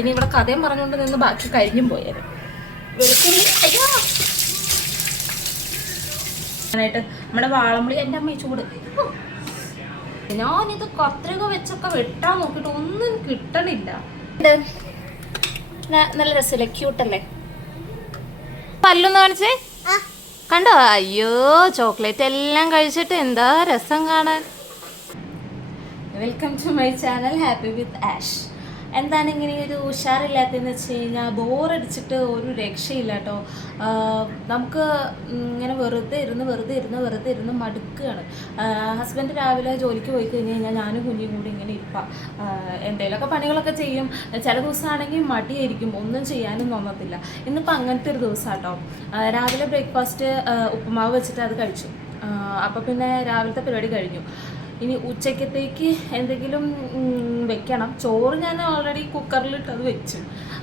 ഇനി ഇവിടെ കഥയും പറഞ്ഞുകൊണ്ട് നിന്ന് ബാക്കി കഴിഞ്ഞും പോയത്. വെളുത്തുള്ളി അയ്യോ ായിട്ട് നമ്മുടെ വാളംപുളി എൻ്റെ അമ്മ ചൂട്. ഞാനിത് കത്രിക വെച്ചൊക്കെ വെട്ടാൻ നോക്കിയിട്ട് ഒന്നും കിട്ടണില്ല. നല്ല രസമല്ലേ, ക്യൂട്ടല്ലേ? പല്ലൊന്ന് കാണിച്ചേ, കണ്ടോ? അയ്യോ ചോക്ലേറ്റ് എല്ലാം കഴിച്ചിട്ട് എന്താ രസം കാണാൻ. Welcome to my channel happy with Ash. എന്താണ് ഇങ്ങനെ ഒരു ഉഷാറില്ലാത്തതെന്ന് വെച്ച് കഴിഞ്ഞാൽ ബോറടിച്ചിട്ട് ഒരു രക്ഷയില്ല കേട്ടോ. നമുക്ക് ഇങ്ങനെ വെറുതെ ഇരുന്ന് മടുക്കുകയാണ്. ഹസ്ബൻഡ് രാവിലെ ജോലിക്ക് പോയി കഴിഞ്ഞ് കഴിഞ്ഞാൽ ഞാനും കുഞ്ഞും കൂടി ഇങ്ങനെ ഇരിപ്പാം. എന്തെങ്കിലുമൊക്കെ പണികളൊക്കെ ചെയ്യും. ചില ദിവസമാണെങ്കിൽ മടിയായിരിക്കും, ഒന്നും ചെയ്യാനും തോന്നത്തില്ല. ഇന്നിപ്പോൾ അങ്ങനത്തെ ഒരു ദിവസം കേട്ടോ. രാവിലെ ബ്രേക്ക്ഫാസ്റ്റ് ഉപ്പുമാവ് വെച്ചിട്ട് അത് കഴിച്ചു. അപ്പോൾ പിന്നെ രാവിലത്തെ പരിപാടി കഴിഞ്ഞു. ഇനി ഉച്ചക്കത്തേക്ക് എന്തെങ്കിലും വെക്കണം. ചോറ് ഞാൻ ഓൾറെഡി കുക്കറിലിട്ട് അത് വെച്ചു.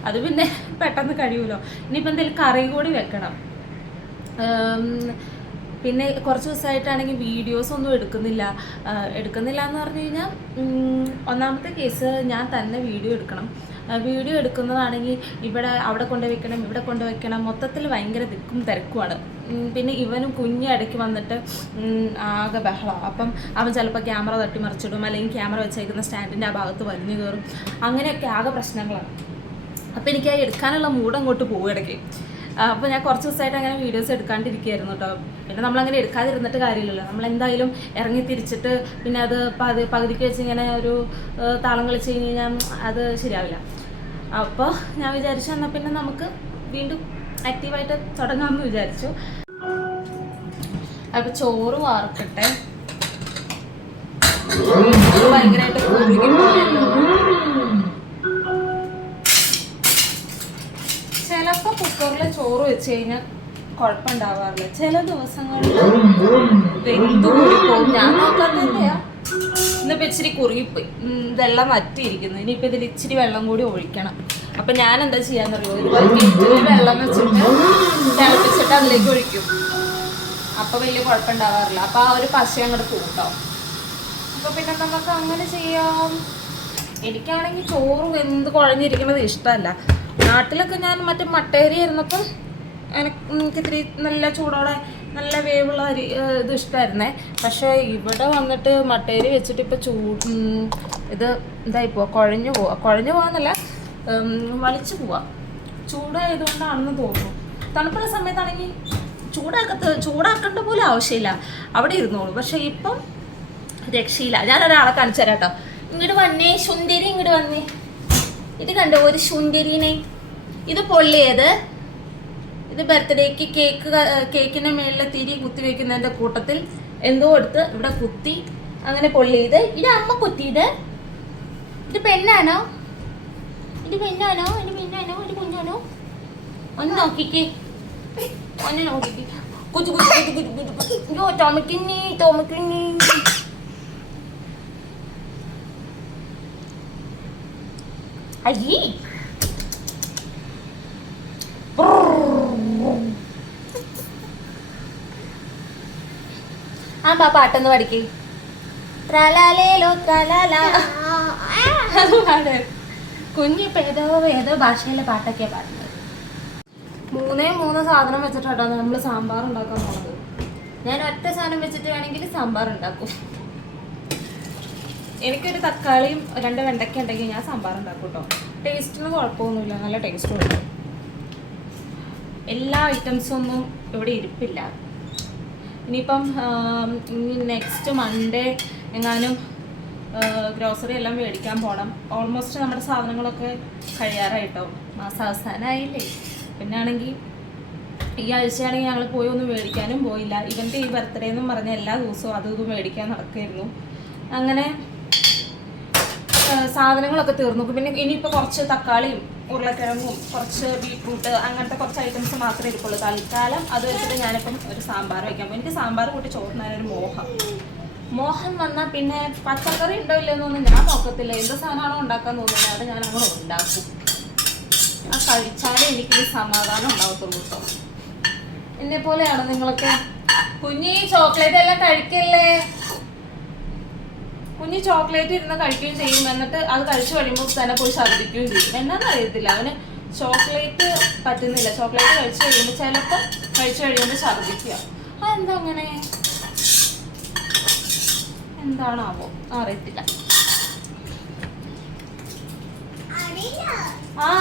അത് പിന്നെ പെട്ടെന്ന് കഴിയുമല്ലോ. ഇനിയിപ്പോൾ എന്തെങ്കിലും കറി കൂടി വെക്കണം. പിന്നെ കുറച്ച് ദിവസമായിട്ടാണെങ്കിൽ വീഡിയോസ് ഒന്നും എടുക്കുന്നില്ല എന്ന് പറഞ്ഞു കഴിഞ്ഞാൽ, ഒന്നാമത്തെ കേസ് ഞാൻ തന്നെ വീഡിയോ എടുക്കണം. വീഡിയോ എടുക്കുന്നതാണെങ്കിൽ അവിടെ കൊണ്ടുവയ്ക്കണം, ഇവിടെ കൊണ്ടുവയ്ക്കണം, മൊത്തത്തിൽ ഭയങ്കര തിക്കും തിരക്കുമാണ്. പിന്നെ ഇവനും കുഞ്ഞ് ഇടയ്ക്ക് വന്നിട്ട് ആകെ ബഹളമാണ്. അപ്പം അവൻ ചിലപ്പോൾ ക്യാമറ തട്ടിമറിച്ചിടും, അല്ലെങ്കിൽ ക്യാമറ വെച്ചേക്കുന്ന സ്റ്റാൻഡിൻ്റെ ആ ഭാഗത്ത് വലിഞ്ഞു കയറും. അങ്ങനെയൊക്കെ ആകെ പ്രശ്നങ്ങളാണ്. അപ്പോൾ എനിക്ക് ആ എടുക്കാനുള്ള മൂഡ് അങ്ങോട്ട് പോകും ഇടയ്ക്ക്. അപ്പോൾ ഞാൻ കുറച്ച് ദിവസമായിട്ട് അങ്ങനെ വീഡിയോസ് എടുക്കാണ്ടിരിക്കുകയായിരുന്നു കേട്ടോ. പിന്നെ നമ്മളങ്ങനെ എടുക്കാതിരുന്നിട്ട് കാര്യമില്ലല്ലോ. നമ്മളെന്തായാലും ഇറങ്ങി തിരിച്ചിട്ട് പിന്നെ അത് പകുതിക്ക് വെച്ച് ഇങ്ങനെ ഒരു താളം കളിച്ച് കഴിഞ്ഞ് കഴിഞ്ഞാൽ അത് ശരിയാവില്ല. അപ്പോൾ ഞാൻ വിചാരിച്ചു എന്നാൽ പിന്നെ നമുക്ക് വീണ്ടും ആക്റ്റീവായിട്ട് തുടങ്ങാമെന്ന് വിചാരിച്ചു. അപ്പോൾ ചോറ് വാർക്കട്ടെ. ഭയങ്കരമായിട്ട് ചിലപ്പോൾ കുക്കറിൽ ചോറ് വെച്ച് കഴിഞ്ഞാൽ കുഴപ്പമുണ്ടാവാറില്ല. ചില ദിവസങ്ങളിൽ വെന്തു കൂടിപ്പോകും. ഞാൻ നോക്കാത്തന്നെയാ. ഇന്നിപ്പോൾ ഇച്ചിരി കുറുകിപ്പോയി, വെള്ളം വറ്റിയിരിക്കുന്നു. ഇനിയിപ്പോൾ ഇതിൽ ഇച്ചിരി വെള്ളം കൂടി ഒഴിക്കണം. അപ്പം ഞാൻ എന്താ ചെയ്യാന്നറിയോ, ഇതുപോലെ വെള്ളം വെച്ചിട്ട് തിളപ്പിച്ചിട്ട് അതിലേക്ക് ഒഴിക്കും. അപ്പോൾ വലിയ കുഴപ്പമുണ്ടാവാറില്ല. അപ്പോൾ ആ ഒരു പശ അങ്ങോട്ട് കൂട്ടോ. അപ്പോൾ പിന്നെ നമുക്ക് അങ്ങനെ ചെയ്യാം. എനിക്കാണെങ്കിൽ ചോറ് വെന്ത് കുഴഞ്ഞിരിക്കുന്നത് ഇഷ്ടമല്ല. നാട്ടിലൊക്കെ ഞാൻ മറ്റേ മട്ടേരി ആയിരുന്നപ്പം എനിക്കിത്തിരി നല്ല ചൂടോടെ നല്ല വേവുള്ള അരി ഇത് ഇഷ്ടമായിരുന്നേ. പക്ഷേ ഇവിടെ വന്നിട്ട് മട്ടേരി വെച്ചിട്ട് ഇപ്പോൾ ഇത് ഇതായിപ്പോവാ, കുഴഞ്ഞു പോവാന്നല്ല, വലിച്ചു പോവാ. ചൂടായതുകൊണ്ടാണെന്ന് തോന്നുന്നു. തണുപ്പുള്ള സമയത്താണെങ്കിൽ ചൂടാക്കേണ്ട പോലും ആവശ്യമില്ല, അവിടെ ഇരുന്നോളൂ. പക്ഷേ ഇപ്പം രക്ഷയില്ല. ഞാനൊരാളെ കാണിച്ചു തരാം കേട്ടോ. ഇങ്ങോട്ട് വന്നേ സുന്ദരി, ഇങ്ങോട്ട് വന്നേ. ഇത് കണ്ടോ ഒരു സുന്ദരീനെ? ഇത് പൊള്ളിയത്. ഇത് ബർത്ത്ഡേക്ക് കേക്കിൻ്റെ മേളിൽ തിരി കുത്തി വയ്ക്കുന്നതിൻ്റെ കൂട്ടത്തിൽ എന്തോ എടുത്ത് ഇവിടെ കുത്തി അങ്ങനെ പൊള്ളിയത്. ഇത് അമ്മ കുത്തിയത്. ഇത് പെണ്ണാണോ? ഇത് കുഞ്ഞാണോ? ഒന്ന് നോക്കിക്കേ. കുച്ചു ടോമക്കിന്നി. അയ്യേ ആ പാട്ടൊന്ന് പഠിക്കേ. കുഞ്ഞിപ്പോ ഏതോ ഭാഷയിലെ പാട്ടൊക്കെയാ പാടുന്നത്. 3 സാധനം വെച്ചിട്ടാണ് നമ്മൾ സാമ്പാർ ഉണ്ടാക്കാൻ പോണത്. ഞാൻ ഒറ്റ സാധനം വെച്ചിട്ട് വേണമെങ്കിൽ സാമ്പാർ ഉണ്ടാക്കും. എനിക്കൊരു തക്കാളിയും 2 വെണ്ടയ്ക്ക ഉണ്ടെങ്കിൽ ഞാൻ സാമ്പാർ ഉണ്ടാക്കും കേട്ടോ. ടേസ്റ്റിന് കുഴപ്പമൊന്നുമില്ല, നല്ല ടേസ്റ്റും ഉണ്ട്. എല്ലാ ഐറ്റംസും ഒന്നും ഇവിടെ ഇരിപ്പില്ല. ഇനിയിപ്പം നെക്സ്റ്റ് മൺഡേ എങ്ങാനും ഗ്രോസറി എല്ലാം മേടിക്കാൻ പോകണം. ഓൾമോസ്റ്റ് നമ്മുടെ സാധനങ്ങളൊക്കെ കഴിയാറായിട്ടോ. മാസാവസാനമായില്ലേ. പിന്നെ ആണെങ്കിൽ ഈ ആഴ്ചയാണെങ്കിൽ ഞങ്ങൾ പോയി ഒന്നും മേടിക്കാനും പോയില്ല. ഇവൻ്റെ ഈ ബർത്ത്ഡേ എന്നും പറഞ്ഞ എല്ലാ ദിവസവും അതും ഇതും മേടിക്കാൻ നടക്കുമായിരുന്നു. അങ്ങനെ സാധനങ്ങളൊക്കെ തീർന്നു. പിന്നെ ഇനിയിപ്പോൾ കുറച്ച് തക്കാളിയും ഉരുളക്കിഴങ്ങും കുറച്ച് ബീട്രൂട്ട് അങ്ങനത്തെ കുറച്ച് ഐറ്റംസ് മാത്രമേ ഇരിക്കുള്ളൂ തൽക്കാലം. അത് വെച്ചിട്ട് ഞാനിപ്പം ഒരു സാമ്പാർ വയ്ക്കാം. എനിക്ക് സാമ്പാർ കൂട്ടി ചോറിനാനൊരു മോഹം വന്നാൽ പിന്നെ പച്ചക്കറി ഉണ്ടോ ഇല്ലെന്നൊന്നും ഞാൻ നോക്കത്തില്ല. എന്ത് സാധനമാണോ ഉണ്ടാക്കാൻ തോന്നുന്നത് അത് ഞാൻ അങ്ങനെ ഉണ്ടാക്കും. ആ കഴിച്ചാലേ എനിക്കൊരു സമാധാനം ഉണ്ടാവത്തുള്ളൂ കേട്ടോ. എന്നെ പോലെയാണ് നിങ്ങളൊക്കെ. കുഞ്ഞി ചോക്ലേറ്റ് എല്ലാം കഴിക്കല്ലേ. കുഞ്ഞ് ചോക്ലേറ്റ് ഇരുന്ന് കഴിക്കുകയും ചെയ്യും. എന്നിട്ട് അത് കഴിച്ചു കഴിയുമ്പോൾ തന്നെ പോയി ഛർദ്ദിക്കുകയും ചെയ്യും. എന്നാന്ന് അറിയത്തില്ല, അവന് ചോക്ലേറ്റ് പറ്റുന്നില്ല. ചോക്ലേറ്റ് കഴിച്ചു കഴിയുമ്പോൾ ചിലപ്പോൾ കഴിച്ചു കഴിയുമ്പോൾ ഛർദ്ദിക്കുക. അതെന്താ അങ്ങനെ, എന്താണാവോ അറിയത്തില്ല.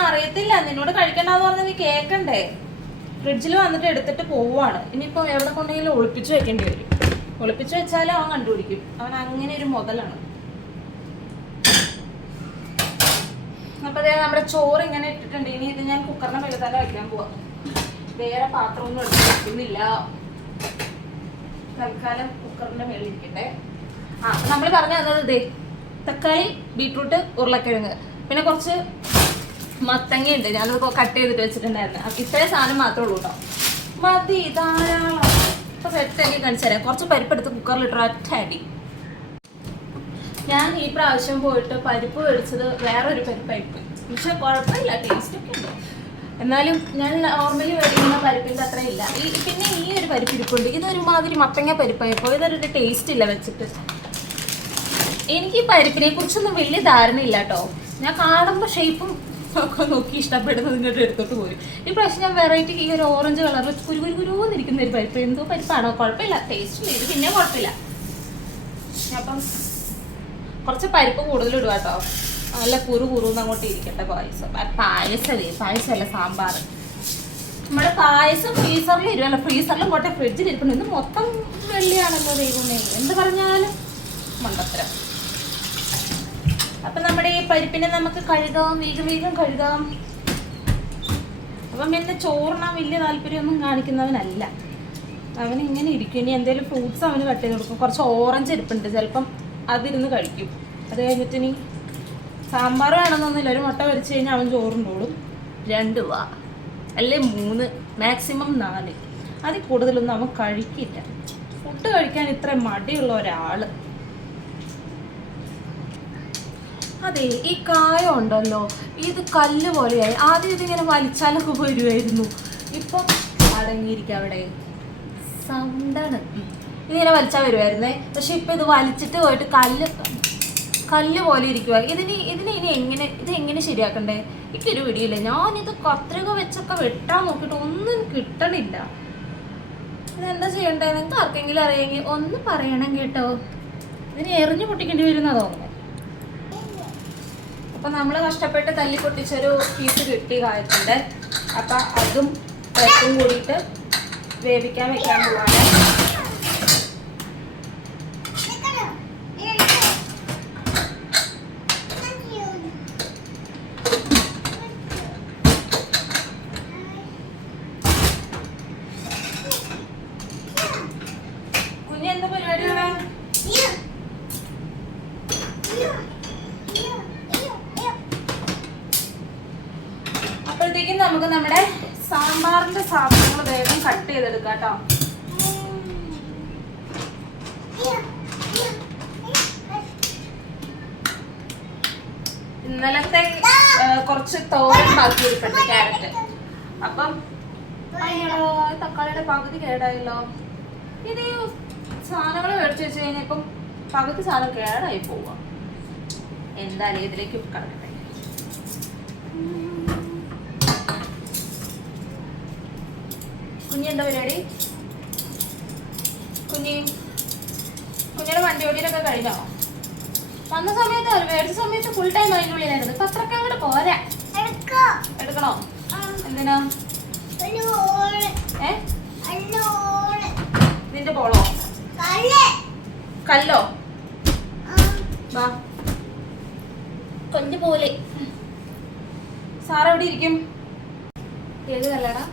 അറിയത്തില്ല, നിന്നോട് കഴിക്കണ്ടെന്ന് പറഞ്ഞാൽ നീ കേൾക്കണ്ടേ. ഫ്രിഡ്ജിൽ വന്നിട്ട് എടുത്തിട്ട് പോവാണ്. ഇനിയിപ്പോ എവിടെ കൊണ്ടെങ്കിലും ഒളിപ്പിച്ചു വെക്കേണ്ടി വരും. ഒളിപ്പിച്ചു വെച്ചാലും അവൻ കണ്ടുപിടിക്കും. അവൻ അങ്ങനെ ഒരു മുതലാണ്. അപ്പൊ നമ്മുടെ ചോറ് ഇങ്ങനെ ഇട്ടിട്ടുണ്ട്. ഇനി ഇത് ഞാൻ കുക്കറിന്റെ മേലെ തന്നെ വയ്ക്കാൻ പോവാ. വേറെ പാത്രമൊന്നും എടുത്ത് വെക്കുന്നില്ല. തൽക്കാലം കുക്കറിന്റെ മേളിൽ ഇരിക്കട്ടെ. നമ്മൾ പറഞ്ഞു തന്നത് ഇതേ തക്കാളി, ബീട്രൂട്ട്, ഉരുളക്കിഴങ്ങ്, പിന്നെ കുറച്ച് മത്തങ്ങ ഉണ്ട്. ഞാനത് കട്ട് ചെയ്തിട്ട് വെച്ചിട്ടുണ്ടായിരുന്നു. ഇത്രയും സാധനം മാത്രമേ ഉള്ളൂ കേട്ടോ. മതി, ധാരാളം. ഇപ്പൊ സെറ്റാക്കി കാണിച്ചു തരാം. കുറച്ച് പരിപ്പെടുത്ത് കുക്കറിലിട്ട് ഒറ്റ അടി. ഞാൻ ഈ പ്രാവശ്യം പോയിട്ട് പരിപ്പ് മേടിച്ചത് വേറൊരു പരിപ്പായിപ്പോയി. പക്ഷെ കുഴപ്പമില്ല, ടേസ്റ്റ് ഒക്കെ ഉണ്ട്. എന്നാലും ഞാൻ നോർമലി മേടിക്കുന്ന പരിപ്പിൻ്റെ അത്ര ഇല്ല. പിന്നെ ഈ ഒരു പരിപ്പ് ഇരിപ്പുണ്ട്. ഇതൊരുമാതിരി മത്തങ്ങ പരിപ്പായപ്പോൾ ഇതൊരു ടേസ്റ്റ് ഇല്ല വെച്ചിട്ട്. എനിക്ക് ഈ പരിപ്പിനെ കുറിച്ചൊന്നും വലിയ ധാരണയില്ല കേട്ടോ. ഞാൻ കാണുമ്പോൾ ഷേപ്പും ഒക്കെ നോക്കി ഇഷ്ടപ്പെടുന്നത് ഇങ്ങോട്ട് എടുത്തോട്ട് പോയി. ഈ പ്രാവശ്യം ഞാൻ വെറൈറ്റി ഈ ഒരു ഓറഞ്ച് കളറിൽ കുരുകുരുകുരുന്നിരിക്കുന്ന ഒരു പരിപ്പ്. എന്തോ പരിപ്പാണോ, കുഴപ്പമില്ല, ടേസ്റ്റ് ഉണ്ട്. ഇത് പിന്നെ കുഴപ്പമില്ല. അപ്പം കുറച്ച് പരിപ്പ് കൂടുതൽ ഇടുക കേട്ടോ. നല്ല കുറുന്ന് അങ്ങോട്ട് ഇരിക്കട്ടെ. പായസമല്ല, സാമ്പാർ. നമ്മുടെ പായസം ഫ്രീസറിൽ ഇരുവല്ല, ഫ്രീസറിലും പോട്ടെ ഫ്രിഡ്ജിൽ ഇരിക്കണം. ഇത് മൊത്തം വെള്ളിയാണല്ലോ ദൈവമേ, എന്ത് പറഞ്ഞാലും മണ്ടത്തരം. അപ്പൊ നമ്മുടെ ഈ പരിപ്പിനെ നമുക്ക് കഴുകാം, വേഗം കഴുകാം. അപ്പം പിന്നെ ചോറിനാ വലിയ താല്പര്യമൊന്നും കാണിക്കുന്നവനല്ല അവൻ. ഇങ്ങനെ ഇരിക്കും. ഇനി എന്തെങ്കിലും ഫ്രൂട്ട്സ് അവന് കട്ട് ചെയ്ത് കൊടുക്കും. കുറച്ച് ഓറഞ്ച് ഇരിപ്പുണ്ട്, ചിലപ്പം അതിരുന്ന് കഴിക്കും. അത് കഴിഞ്ഞിട്ട് ഇനി സാമ്പാർ വേണമെന്നൊന്നുമില്ല. ഒരു മുട്ട വരച്ച് കഴിഞ്ഞാൽ അവൻ ചോറുണ്ടോളും. 2 വാ അല്ലേ 3, മാക്സിമം 4. അതിൽ കൂടുതലൊന്നും അവൻ കഴിക്കില്ല. ഫുഡ് കഴിക്കാൻ ഇത്ര മടിയുള്ള ഒരാള്. അതെ, ഈ കായം ഉണ്ടല്ലോ, ഇത് കല്ല് പോലെയായി. ആദ്യം ഇതിങ്ങനെ വലിച്ചാലൊക്കെ വരുമായിരുന്നു. ഇപ്പം അടങ്ങിയിരിക്കുക അവിടെ. സൗണ്ടാണ്. ഇതിങ്ങനെ വലിച്ചാൽ വരുമായിരുന്നേ. പക്ഷെ ഇപ്പം ഇത് വലിച്ചിട്ട് പോയിട്ട് കല്ല് പോലെ ഇരിക്കുക. ഇതിന് ഇതെങ്ങനെ ശരിയാക്കണ്ടേ? എനിക്കൊരു പിടിയില്ല. ഞാനിത് കത്രിക വെച്ചൊക്കെ വെട്ടാൻ നോക്കിയിട്ട് ഒന്നും കിട്ടണില്ല. ഇതെന്താ ചെയ്യണ്ടേ? നിങ്ങൾക്ക് ആർക്കെങ്കിലും അറിയാമെങ്കിൽ ഒന്ന് പറയണം കേട്ടോ. ഇതിന് എറിഞ്ഞു പൊട്ടിക്കേണ്ടി വരുന്ന തോന്നുന്നു. അപ്പം നമ്മൾ കഷ്ടപ്പെട്ട് തല്ലി പൊട്ടിച്ചൊരു പീസ് കിട്ടി കായത്തിൻ്റെ. അപ്പം അതും പരിപ്പും കൂടിയിട്ട് വേവിക്കാൻ വെക്കാൻ പോവാണ്. കുഞ്ഞെന്താ പരിപാടിയാണ്? അപ്പോഴത്തേക്കും നമുക്ക് നമ്മുടെ സാമ്പാറിന്റെ സാധനങ്ങൾ വേഗം കട്ട് ചെയ്തെടുക്കാം കേട്ടോ. ഇന്നലത്തെ കുറച്ച് തോരൻ ബാക്കിയിരിപ്പുണ്ട്, ക്യാരറ്റ്. അപ്പം തക്കാളിയുടെ പകുതി കേടായല്ലോ. ഇത് സാധനങ്ങൾ മേടിച്ച് വെച്ച് കഴിഞ്ഞാൽ ഇപ്പം പകുതി സാധനം കേടായി പോവുക. എന്തായാലും ഇതിലേക്ക് കടക്കട്ടെ. കുഞ്ഞെന്താ പരിപാടി? കുഞ്ഞിയുടെ വണ്ടി ഓടിയിലൊക്കെ കഴിഞ്ഞോ? വന്ന സമയത്ത് മേടിച്ച സമയത്ത് ഫുൾ ടൈം അതിൻ്റെ ഉള്ളിലായിരുന്നു. ഇപ്പൊ അത്രയ്ക്ക് അങ്ങോട്ട് പോരാ. എടുക്കണോ? എന്തിനാ? നിന്റെ ബോളോ? കല്ലോ? വാ കൊഞ്ച് പോലെ. സാറെവിടെ ഇരിക്കും? ഏത് കല്ലടാ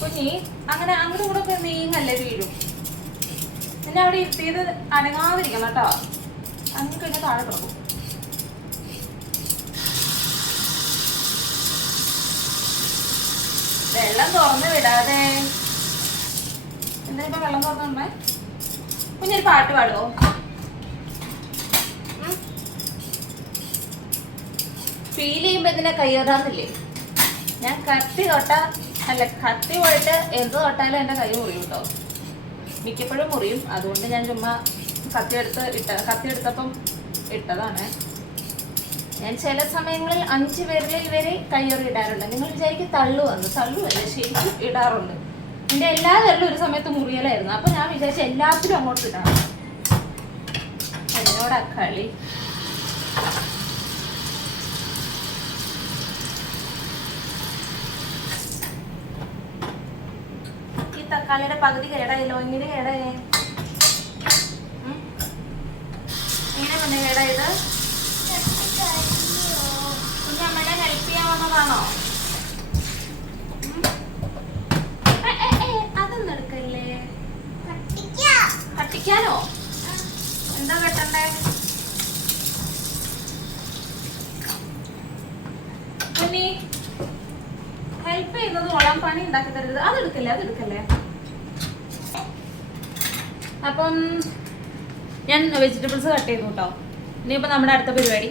കുഞ്ഞി? അങ്ങനെ അങ്ങോട്ടും കൂടെ ഒക്കെ നീങ്ങല്ലേ, വീഴും. പിന്നെ അവിടെ ഇരുത്തിയത് അനങ്ങാതിരിക്കണം കേട്ടോ. അങ്ങനെ കഴിഞ്ഞാൽ താഴെ കിടക്കും. വെള്ളം തുറന്ന് വിടാതെ. എന്താ ഇപ്പൊ വെള്ളം തുറന്നുണ്ടേ? കുഞ്ഞൊരു പാട്ട് പാടുവോ? ഫീൽ ചെയ്യുമ്പോ ഇതിനെ കയ്യേറാന്നില്ലേ? ഞാൻ കത്തി പോയിട്ട് എന്ത് തൊട്ടാലും എൻ്റെ കൈ മുറിയും കേട്ടോ. മിക്കപ്പോഴും മുറിയും. അതുകൊണ്ട് ഞാൻ ചുമ്മാ കത്തിയെടുത്തപ്പം ഇട്ടതാണ്. ഞാൻ ചില സമയങ്ങളിൽ 5 വിരലിൽ വരെ കയ്യൊറി ഇടാറുണ്ട്. നിങ്ങൾ വിചാരിക്കും തള്ളുവല്ല, ശരിക്കും ഇടാറുണ്ട്. എൻ്റെ എല്ലാ വിരലും ഒരു സമയത്ത് മുറിയലായിരുന്നു. അപ്പം ഞാൻ വിചാരിച്ചു എല്ലാത്തിലും അങ്ങോട്ട് ഇടാം. എന്നോടാ കളി. ഈ തക്കാളിയുടെ പകുതി കേടായല്ലോ. എങ്ങനെ കേടായേ? എങ്ങനെ മുന്നേ കേടായത്? കുഞ്ഞമ്മേനെ ഹെൽപ്പ് ചെയ്യാൻ വന്നതാണോ? അതൊന്നും എടുക്കല്ലേ. കട്ടിക്കാനോ? എന്താ കെട്ടണ്ടേ? കുഞ്ഞി ഹെൽപ്പ് ചെയ്യുന്നത് ഓളം പണി ഉണ്ടാക്കി തരരുത്. അതെടുക്കല്ലേ. അപ്പം ഞാൻ വെജിറ്റബിൾസ് കട്ട് ചെയ്തു കേട്ടോ. ഇനിയിപ്പോൾ നമ്മുടെ അടുത്ത പരിപാടി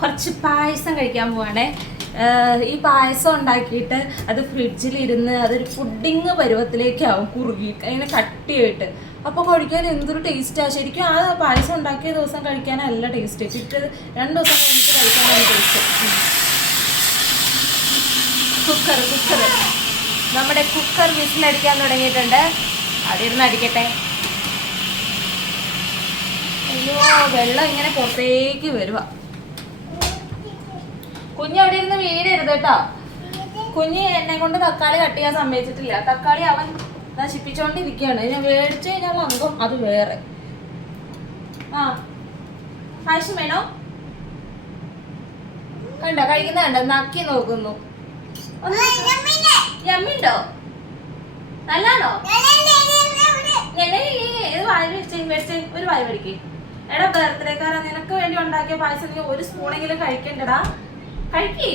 കുറച്ച് പായസം കഴിക്കാൻ പോവാണേ. ഈ പായസം ഉണ്ടാക്കിയിട്ട് അത് ഫ്രിഡ്ജിലിരുന്ന് അതൊരു പുഡിങ് പരുവത്തിലേക്കാവും, കുറുകി അങ്ങനെ കട്ടിയായിട്ട്. അപ്പോൾ കഴിക്കാൻ എന്തൊരു ടേസ്റ്റാണ്. ശരിക്കും ആ പായസം ഉണ്ടാക്കിയ ദിവസം കഴിക്കാനല്ല ടേസ്റ്റ്, പിറ്റേ 2 ദിവസം കഴിഞ്ഞിട്ട് കഴിക്കാനാണ് ടേസ്റ്റ്. കുക്കർ നമ്മുടെ കുക്കർ വിസിലടിക്കാൻ തുടങ്ങിയിട്ടുണ്ട്. അവിടെ ഇരുന്ന് അടിക്കട്ടെ. അയ്യോ, വെള്ളം ഇങ്ങനെ പുറത്തേക്ക് വരുക. കുഞ്ഞ് അവിടെ ഇരുന്ന് വീഴരുത് കേട്ടോ. കുഞ്ഞ് എന്നെ കൊണ്ട് തക്കാളി കട്ട് ചെയ്യാൻ സമ്മതിച്ചിട്ടില്ല. തക്കാളി അവൻ നശിപ്പിച്ചോണ്ടിരിക്കുകയാണ്. ഇനി മേടിച്ചു കഴിഞ്ഞാൽ അംഗം അത് വേറെ. പായസം വേണോ? കണ്ടോ കഴിക്കുന്ന നക്കി നോക്കുന്നു. യമ്മിണ്ടോ? നല്ലാണോ? ഏത് വായ മേടിച്ചേ? ഒരു വായ മേടിക്കേ. എടാ ബർത്ത്ഡേക്കാരാ, നിനക്ക് വേണ്ടി ഉണ്ടാക്കിയ പായസം നീ ഒരു സ്പൂണെങ്കിലും കഴിക്കണ്ടടാ. കഴിക്കേ.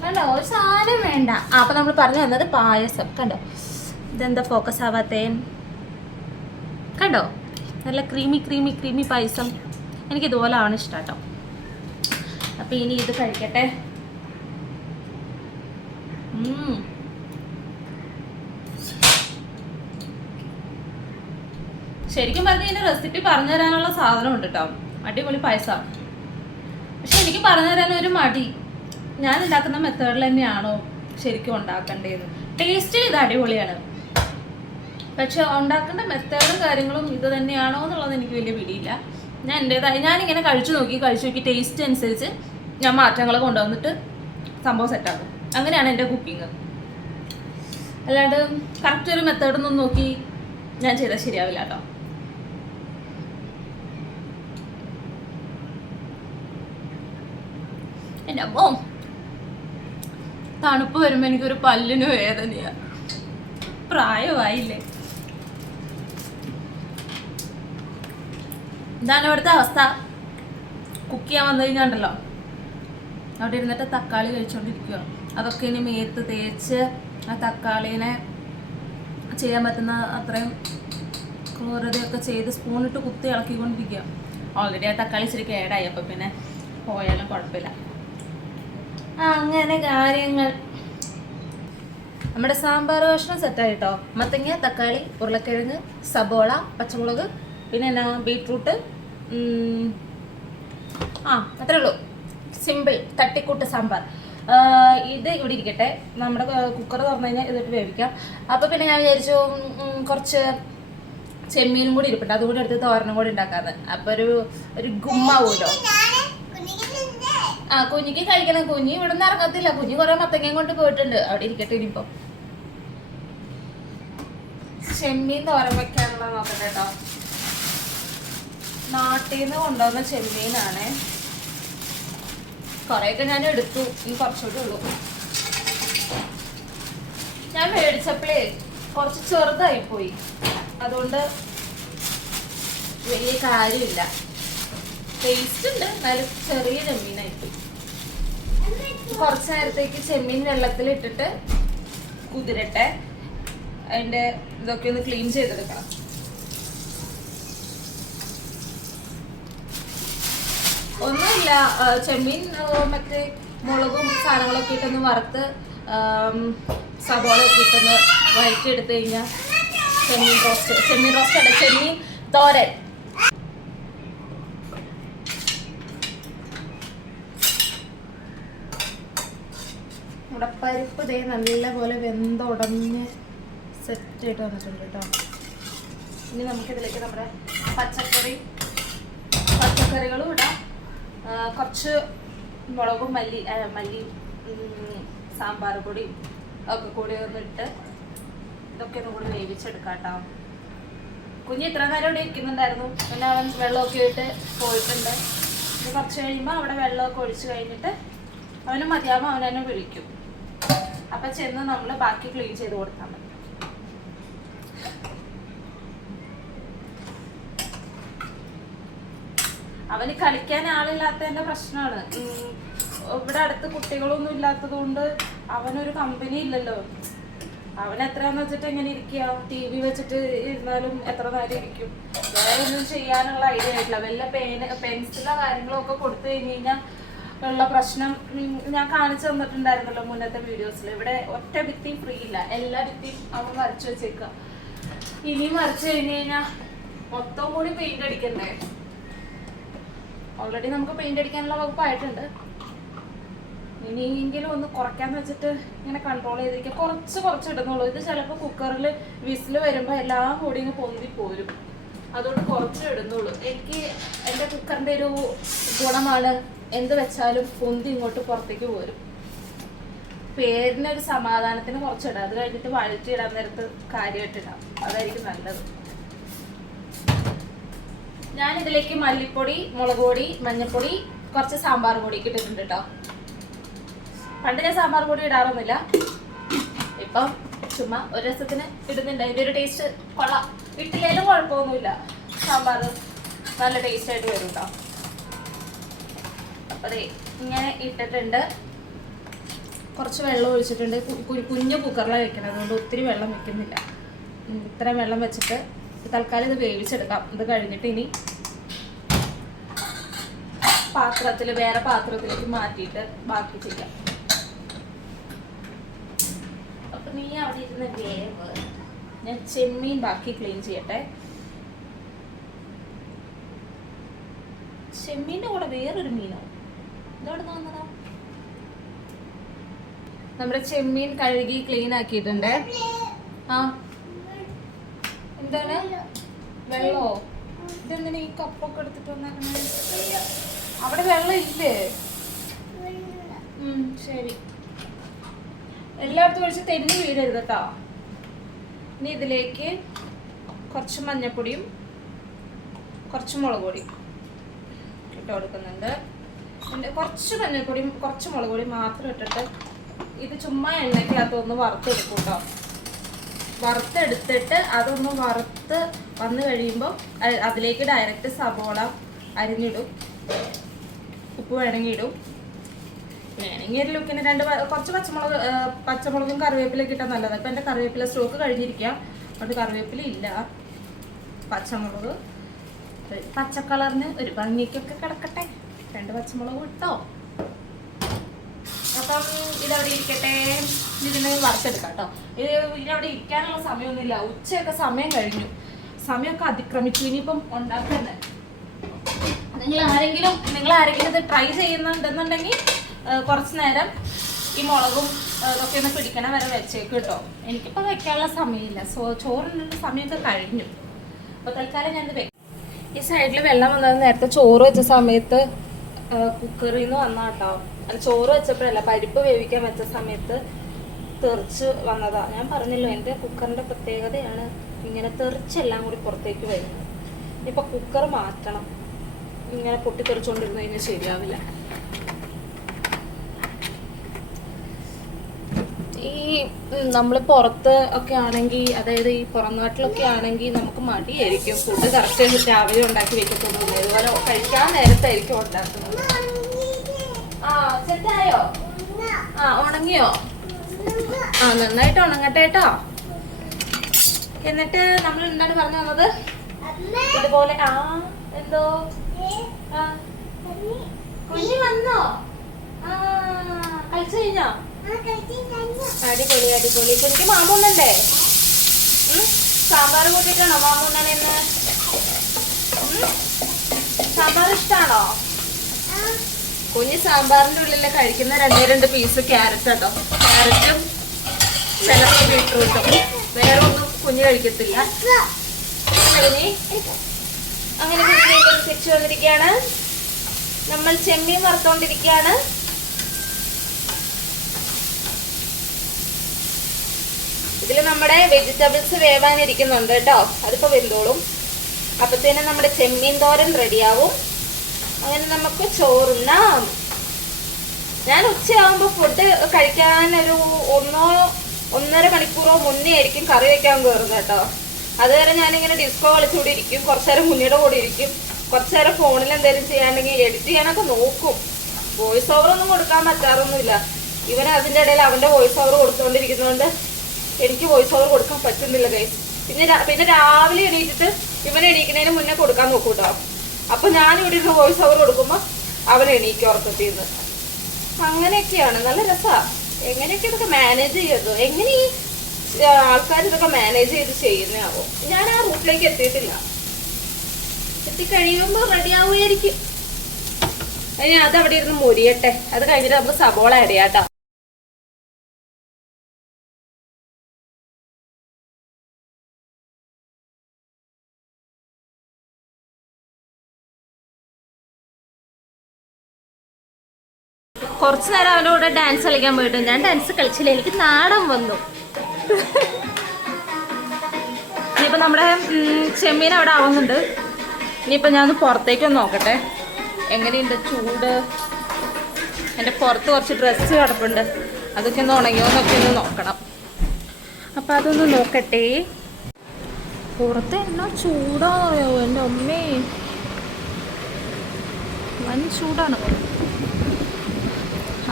കണ്ടോ, ഒരു സാധനം വേണ്ട. അപ്പൊ നമ്മൾ പറഞ്ഞു തന്നത് പായസം. കണ്ടോ ഇതെന്താ ഫോക്കസ് ആവാത്തേ? കണ്ടോ നല്ല ക്രീമി പായസം. എനിക്ക് ഇതുപോലെ ആണ് ഇഷ്ടം കേട്ടോ. അപ്പൊ ഇനി ഇത് കഴിക്കട്ടെ. ശരിക്കും പറഞ്ഞ ഇതിന്റെ റെസിപ്പി പറഞ്ഞു തരാനുള്ള സാധനം ഉണ്ട് കേട്ടോ. അടിപൊളി പായസം. പക്ഷെ എനിക്ക് പറഞ്ഞു തരാൻ ഒരു മടി. ഞാൻ ഉണ്ടാക്കുന്ന മെത്തേഡിൽ തന്നെയാണോ ശരിക്കും ഉണ്ടാക്കേണ്ടത്? ടേസ്റ്റിൽ ഇത് അടിപൊളിയാണ്, പക്ഷെ ഉണ്ടാക്കേണ്ട മെത്തേഡും കാര്യങ്ങളും ഇത് തന്നെയാണോ എന്നുള്ളത് എനിക്ക് വലിയ പിടിയില്ല. ഞാൻ എൻ്റെതായി ഞാനിങ്ങനെ കഴിച്ചു നോക്കി ടേസ്റ്റ് അനുസരിച്ച് ഞാൻ മാറ്റങ്ങൾ കൊണ്ടുവന്നിട്ട് സംഭവം സെറ്റാക്കും. അങ്ങനെയാണ് എൻ്റെ കുക്കിങ്. അല്ലാണ്ട് കറക്റ്റ് ഒരു മെത്തേഡൊന്നും നോക്കി ഞാൻ ചെയ്താൽ ശരിയാവില്ല കേട്ടോ. എൻ്റെ അമ്മോ, തണുപ്പ് വരുമ്പോൾ എനിക്കൊരു പല്ലിന് വേദനയാണ്. പ്രായമായില്ലേ. ഇതാണ് ഇവിടുത്തെ അവസ്ഥ. കുക്ക് ചെയ്യാൻ വന്നു കഴിഞ്ഞാണ്ടല്ലോ അവിടെ ഇരുന്നിട്ട് തക്കാളി കഴിച്ചോണ്ടിരിക്കുക. അതൊക്കെ ഇനി മേത്ത് തേച്ച് ആ തക്കാളീനെ ചെയ്യാൻ പറ്റുന്ന അത്രയും ക്രൂരതയൊക്കെ ചെയ്ത് സ്പൂണിട്ട് കുത്തി ഇളക്കിക്കൊണ്ടിരിക്കുക. ഓൾറെഡി ആ തക്കാളി ഇച്ചിരി കേടായി, അപ്പം പിന്നെ പോയാലും കുഴപ്പമില്ല. അങ്ങനെ കാര്യങ്ങൾ. നമ്മുടെ സാമ്പാർ ഭക്ഷണം സെറ്റായിട്ടോ. മത്തങ്ങ, തക്കാളി, ഉരുളക്കിഴങ്ങ്, സബോള, പച്ചമുളക്, പിന്നെ എന്നാ ബീട്രൂട്ട്, അത്രേ ഉള്ളൂ. സിമ്പിൾ തട്ടിക്കൂട്ട് സാമ്പാർ. ഇത് ഇവിടെ ഇരിക്കട്ടെ. നമ്മുടെ കുക്കർ തുറന്നു കഴിഞ്ഞാൽ ഇതിട്ട് വേവിക്കാം. അപ്പോൾ പിന്നെ ഞാൻ വിചാരിച്ചു കുറച്ച് ചെമ്മീനും കൂടി ഇരിപ്പുണ്ട്, അതുകൂടി എടുത്ത് തോരനും കൂടി ഉണ്ടാക്കാന്ന്. അപ്പോൾ ഒരു ഗുമ്മാവൂലോ. കുഞ്ഞിക്ക് കഴിക്കണം. കുഞ്ഞി ഇവിടെ നിന്ന് ഇറങ്ങത്തില്ല. കുഞ്ഞി കുറെ മത്തങ്ങയും കൊണ്ട് പോയിട്ടുണ്ട്. അവിടെ ഇരിക്കട്ടെ. ഇനിയിപ്പം ചെമ്മീൻ തോരൻ വെക്കാനുള്ള നോക്കട്ടെ കേട്ടോ. നാട്ടിൽ നിന്ന് കൊണ്ടുവന്ന ചെമ്മീനാണ്. കുറെയൊക്കെ ഞാൻ എടുത്തു, ഇനി കുറച്ചുകൂടി ഉള്ളൂ. ഞാൻ മേടിച്ചപ്പോഴേ കുറച്ച് ചെറുതായിപ്പോയി, അതുകൊണ്ട് വലിയ കാര്യമില്ല. ടേസ്റ്റ് ഉണ്ട്, നല്ല ചെറിയ ചെമ്മീനായിപ്പോയി. കുറച്ച് നേരത്തേക്ക് ചെമ്മീൻ വെള്ളത്തിലിട്ടിട്ട് കുതിരട്ടെ. അതിൻ്റെ ഇതൊക്കെ ഒന്ന് ക്ലീൻ ചെയ്തെടുക്കണം. ഒന്നുമില്ല, ചെമ്മീൻ മറ്റേ മുളകും സാധനങ്ങളൊക്കെ ഇട്ടൊന്ന് വറുത്ത് സബോളയൊക്കെ ഇട്ടൊന്ന് വഴറ്റിയെടുത്ത് കഴിഞ്ഞാൽ ചെമ്മീൻ റോസ്റ്റ് അല്ല, ചെമ്മീൻ തോരൻ. നമ്മുടെ പരിപ്പ് ദേ നല്ലപോലെ വെന്തുടഞ്ഞ് സെറ്റ് ആയിട്ട് വന്നിട്ടുണ്ട് കേട്ടോ. ഇനി നമുക്കിതിലേക്ക് നമ്മുടെ പച്ചക്കറികളും ഇടാം. കുറച്ച് മുളകും മല്ലിയും സാമ്പാർ പൊടിയും ഒക്കെ കൂടി ഒന്നിട്ട് ഇതൊക്കെ ഒന്ന് കൂടി വേവിച്ചെടുക്കാം കേട്ടോ. കുഞ്ഞ് ഇത്ര നേരം ഇവിടെ ഇരിക്കുന്നുണ്ടായിരുന്നു, പിന്നെ അവൻ വെള്ളമൊക്കെ ഇട്ട് പോയിട്ടുണ്ട്. ഇനി കുറച്ച് കഴിയുമ്പോൾ അവിടെ വെള്ളമൊക്കെ ഒഴിച്ച് കഴിഞ്ഞിട്ട് അവന് മതിയാകുമ്പോൾ അവൻ തന്നെ വിളിക്കും. അപ്പം ചെന്ന് നമ്മൾ ബാക്കി ക്ലീൻ ചെയ്ത് കൊടുത്താൽ മതി. അവന് കളിക്കാൻ ആളില്ലാത്തതിൻ്റെ പ്രശ്നമാണ്. ഇവിടെ അടുത്ത് കുട്ടികളൊന്നും ഇല്ലാത്തത് കൊണ്ട് അവനൊരു കമ്പനി ഇല്ലല്ലോ. അവൻ എത്രയാന്ന് വെച്ചിട്ട് എങ്ങനെ ഇരിക്കുക, TV വെച്ചിട്ട് ഇരുന്നാലും എത്ര നേരം ഇരിക്കും. വേറെ ഒന്നും ചെയ്യാനുള്ള ഐഡിയ ആയിട്ടില്ല. വല്ല പെൻസിലോ കാര്യങ്ങളോ ഒക്കെ കൊടുത്തു കഴിഞ്ഞ് കഴിഞ്ഞാൽ ഉള്ള പ്രശ്നം ഞാൻ കാണിച്ചു തന്നിട്ടുണ്ടായിരുന്നല്ലോ മുന്നത്തെ വീഡിയോസിൽ. ഇവിടെ ഒറ്റ ഭിത്തിയും ഫ്രീ ഇല്ല, എല്ലാ ഭിത്തിയും അവൻ വരച്ചു വെച്ചേക്കുക. ഇനിയും വരച്ചു കഴിഞ്ഞ് കഴിഞ്ഞാൽ മൊത്തം കൂടി പെയിന്റ് അടിക്കണ്ടേ. ഓൾറെഡി നമുക്ക് പെയിന്റ് അടിക്കാനുള്ള വകുപ്പായിട്ടുണ്ട്. ഇനിയെങ്കിലും ഒന്ന് കുറയ്ക്കാന്ന് വെച്ചിട്ട് ഇങ്ങനെ കൺട്രോൾ ചെയ്തിരിക്കുക. കുറച്ച് ഇടുന്നുള്ളൂ. ഇത് ചിലപ്പോൾ കുക്കറിൽ വിസിൽ വരുമ്പോൾ എല്ലാം കൂടി ഇങ്ങ് പൊന്തി പോരും. അതുകൊണ്ട് കുറച്ച് ഇടുന്നുള്ളൂ. എനിക്ക് എൻ്റെ കുക്കറിൻ്റെ ഒരു ഗുണമാണ്, എന്ത് വെച്ചാലും പൊന്തി ഇങ്ങോട്ട് പുറത്തേക്ക് പോരും. പേരിനൊരു സമാധാനത്തിന് കുറച്ചിടാം. അത് കഴിഞ്ഞിട്ട് വഴറ്റിയിടാൻ നേരത്ത് കാര്യമായിട്ടിടാം. അതായിരിക്കും നല്ലത്. ഞാനിതിലേക്ക് മല്ലിപ്പൊടി, മുളക് പൊടി, മഞ്ഞൾപ്പൊടി, കുറച്ച് സാമ്പാർ പൊടി ഇട്ടിട്ടുണ്ട് കേട്ടോ. പണ്ട് ഞാൻ സാമ്പാർ പൊടി ഇടാറൊന്നുമില്ല, ഇപ്പം ചുമ്മാ ഒരു രസത്തിന് ഇടുന്നുണ്ട്. അതിൻ്റെ ഒരു ടേസ്റ്റ് കൊള്ളാം. ഇട്ടില്ലേലും കുഴപ്പമൊന്നുമില്ല. സാമ്പാർ നല്ല ടേസ്റ്റ് ആയിട്ട് വരും കേട്ടോ. അപ്പം അതെ ഇങ്ങനെ ഇട്ടിട്ടുണ്ട്. കുറച്ച് വെള്ളം ഒഴിച്ചിട്ടുണ്ട്. കുഞ്ഞു കുക്കറിലാണ് വെക്കുന്നത്, അതുകൊണ്ട് ഒത്തിരി വെള്ളം വെക്കുന്നില്ല. ഇത്രയും വെള്ളം വെച്ചിട്ട് തൽക്കാലം ഇത് വേവിച്ചെടുക്കാം. ഇത് കഴിഞ്ഞിട്ട് ഇനി വേറെ പാത്രത്തിലേക്ക് മാറ്റിയിട്ട് ബാക്കി ചെയ്യാം. അപ്പൊ നീ അവിടെ ഇരുന്ന് വേവ്, ഞാൻ ചെമ്മീൻ ബാക്കി ക്ലീൻ ചെയ്യട്ടെ. ചെമ്മീൻ്റെ കൂടെ വേറൊരു മീനോ ഇതോടെ തോന്നണോ? നമ്മുടെ ചെമ്മീൻ കഴുകി ക്ലീൻ ആക്കിയിട്ടുണ്ട്. ആ എന്താണ് വെള്ളോ? ഇതെന്തിനാ ഈ കപ്പൊക്കെ എടുത്തിട്ട് വന്നേക്കണേ? അവിടെ വെള്ളം ഇല്ലേ? ശരി, എല്ലായിടത്തും ഒഴിച്ച് തെന്നി വീഴരുത് കേട്ടോ. ഇനി ഇതിലേക്ക് കുറച്ച് മഞ്ഞൾപ്പൊടിയും കുറച്ച് മുളക് പൊടിയും ഇട്ട് കൊടുക്കുന്നുണ്ട്. കുറച്ച് മഞ്ഞൾപ്പൊടിയും കുറച്ച് മുളക് പൊടിയും മാത്രം ഇട്ടിട്ട് ഇത് ചുമ്മാ എണ്ണയ്ക്കകത്ത് ഒന്ന് വറുത്തെടുക്കും കേട്ടോ. വറുത്തെടുത്തിട്ട് അതൊന്ന് വറുത്ത് വന്നു കഴിയുമ്പോൾ അതിലേക്ക് ഡയറക്റ്റ് സബോള അരിഞ്ഞിടും. ഉപ്പ് വേണമെങ്കിൽ ഇടും. വേണമെങ്കിൽ ഒരു ലുക്കിന് കുറച്ച് പച്ചമുളകും കറിവേപ്പിലൊക്കെ ഇട്ടാൽ നല്ലതാണ്. ഇപ്പം എൻ്റെ കറിവേപ്പില സ്റ്റോക്ക് കഴിഞ്ഞിരിക്കാം, അതുകൊണ്ട് കറിവേപ്പില ഇല്ല. പച്ചമുളക് പച്ചക്കളറിന് ഒരു ഭംഗിക്കൊക്കെ കിടക്കട്ടെ. 2 പച്ചമുളക് ഇട്ടോ. അപ്പം ഇതവിടെ ഇരിക്കട്ടെ. ഇതിന് വറുത്തെടുക്കാം കേട്ടോ. ഇതിനവിടെ ഇരിക്കാനുള്ള സമയമൊന്നുമില്ല. ഉച്ചയൊക്കെ സമയം കഴിഞ്ഞു, സമയമൊക്കെ അതിക്രമിച്ചു. ഇനിയിപ്പം ഉണ്ടാക്കണ്ടേ. നിങ്ങൾ ആരെങ്കിലും ഇത് ട്രൈ ചെയ്യുന്നുണ്ടെന്നുണ്ടെങ്കിൽ കുറച്ച് നേരം ഈ മുളകും ഇതൊക്കെ ഒന്ന് പിടിക്കണ വരെ വെച്ചേക്ക് കേട്ടോ. എനിക്കിപ്പോൾ വെക്കാനുള്ള സമയമില്ല. ചോറിനുള്ള സമയമൊക്കെ കഴിഞ്ഞു. അപ്പോൾ തൽക്കാലം ഞാനിത് വെക്കും. ഈ സൈഡിൽ വെള്ളം വന്നത് നേരത്തെ ചോറ് വെച്ച സമയത്ത് കുക്കറിൽ നിന്ന് വന്നാ കേട്ടോ. അത് ചോറ് വെച്ചപ്പോഴല്ല, പരിപ്പ് വേവിക്കാൻ വെച്ച സമയത്ത് തെറിച്ച് വന്നതാ. ഞാൻ പറഞ്ഞല്ലോ എൻ്റെ കുക്കറിൻ്റെ പ്രത്യേകതയാണ് ഇങ്ങനെ തെറിച്ചെല്ലാം കൂടി പുറത്തേക്ക് വരുന്നത്. ഇനിയിപ്പോൾ കുക്കർ മാറ്റണം. ഇങ്ങനെ പൊട്ടിത്തെറിച്ചുകൊണ്ടിരുന്നു കഴിഞ്ഞാൽ ശരിയാവില്ല. ഈ നമ്മൾ പുറത്ത് ഒക്കെ ആണെങ്കിൽ, അതായത് ഈ പുറം നാട്ടിലൊക്കെ ആണെങ്കിൽ നമുക്ക് മടിയായിരിക്കും. ഫുഡ് കറക്റ്റ് രാവിലെ ഉണ്ടാക്കി വെക്കത്തുള്ളൂ. അതുപോലെ കഴിക്കാൻ നേരത്തായിരിക്കും ഉണ്ടാക്കുന്നത്. സെറ്റായോ? ഉണങ്ങിയോ? നന്നായിട്ട് ഉണങ്ങട്ടെ കേട്ടോ. എന്നിട്ട് നമ്മൾ എന്താണ് പറഞ്ഞു തന്നത്? ഇതുപോലെ എന്തോ കുഞ്ഞി വന്നോ? കളിച്ചു കഴിഞ്ഞോ? അടിപൊളി. കുഞ്ഞിക്ക് മാമൊന്നല്ലേ? സാമ്പാർ കൂട്ടിട്ടാണോ മാമൂന്നനെന്ന്? സാമ്പാർ ഇഷ്ടാണോ? കുഞ്ഞ് സാമ്പാറിന്റെ ഉള്ളിൽ കഴിക്കുന്ന 2 പീസ് ക്യാരറ്റ് കേട്ടോ. ക്യാരറ്റും ചിലപ്പോൾ ബീട്രൂട്ടും, വേറെ ഒന്നും കുഞ്ഞ് കഴിക്കത്തില്ല. അങ്ങനെ കുഞ്ഞിലേക്ക് തിരിച്ചു വന്നിരിക്കുകയാണ്. നമ്മൾ ചെമ്മീൻ വറുത്തോണ്ടിരിക്കുകയാണ്. ഇതിൽ നമ്മുടെ വെജിറ്റബിൾസ് വേവാനിരിക്കുന്നുണ്ട് കേട്ടോ. അതിപ്പോ വെന്തോളും. അപ്പത്തേനും നമ്മുടെ ചെമ്മീൻ തോരൻ റെഡിയാവും. അങ്ങനെ നമുക്ക് ചോറുണ്ണാം. ഞാൻ ഉച്ചയാകുമ്പോൾ ഫുഡ് കഴിക്കാൻ ഒരു 1-1.5 മണിക്കൂറോ മുന്നേ ആയിരിക്കും കറി വെക്കാൻ കയറുന്നത് കേട്ടോ. അതുവരെ ഞാനിങ്ങനെ ഡിസ്കോ കളിച്ചുകൂടി ഇരിക്കും. കുറച്ചു നേരം കുഞ്ഞിയുടെ കൂടെ ഇരിക്കും. കുറച്ചു നേരം ഫോണിൽ എന്തെങ്കിലും ചെയ്യാണ്ടെങ്കിൽ എഡിറ്റ് ചെയ്യാനൊക്കെ നോക്കും. വോയിസ് ഓവർ ഒന്നും കൊടുക്കാൻ പറ്റാറൊന്നുമില്ല. ഇവൻ അതിൻ്റെ ഇടയിൽ അവൻ്റെ വോയിസ് ഓവർ കൊടുത്തുകൊണ്ടിരിക്കുന്നതുകൊണ്ട് എനിക്ക് വോയിസ് ഓവർ കൊടുക്കാൻ പറ്റുന്നില്ല ഗൈസ്. പിന്നെ രാവിലെ എണീറ്റിട്ട് ഇവൻ എണീക്കുന്നതിന് മുന്നേ കൊടുക്കാൻ നോക്കൂ കേട്ടോ. അപ്പൊ ഞാൻ ഇവിടെ ഇരുന്ന് വോയിസ് ഓവർ കൊടുക്കുമ്പോൾ അവൻ എണീക്കും ഉറക്കത്തിൽ നിന്ന്. അങ്ങനെയൊക്കെയാണ്. നല്ല രസമാണ്. എങ്ങനെയൊക്കെ ഇതൊക്കെ മാനേജ് ചെയ്തോ, എങ്ങനെ ഈ ആൾക്കാർ ഇതൊക്കെ മാനേജ് ചെയ്ത് ചെയ്യുന്നതാവോ? ഞാൻ ആ റൂട്ടിലേക്ക് എത്തിയിട്ടില്ല. എത്തിക്കഴിയുമ്പോൾ റെഡി ആവുമായിരിക്കും. അതിന് അതവിടെ ഇരുന്ന് മൊരിയട്ടെ. അത് കഴിഞ്ഞിട്ട് നമുക്ക് സബോള ആഡ് ചെയ്യാം കേട്ടോ. കുറച്ചു നേരം അവൻ്റെ കൂടെ ഡാൻസ് കളിക്കാൻ പോയിട്ട് ഞാൻ ഡാൻസ് കളിച്ചില്ല. എനിക്ക് നാടൻ വന്നു. ഇനിയിപ്പോൾ നമ്മുടെ ചെമ്മീൻ അവിടെ ആവുന്നുണ്ട്. ഇനിയിപ്പോൾ ഞാൻ പുറത്തേക്കൊന്ന് നോക്കട്ടെ എങ്ങനെയുണ്ട് ചൂട്. എൻ്റെ പുറത്ത് കുറച്ച് ഡ്രസ്സ് കിടപ്പുണ്ട്. അതൊക്കെ ഒന്ന് ഉണങ്ങിയോന്നൊക്കെ ഒന്ന് നോക്കണം. അപ്പം അതൊന്ന് നോക്കട്ടെ. പുറത്ത് എന്നാ ചൂടായോ എൻ്റെ അമ്മേ, വൻ ചൂടാണ്.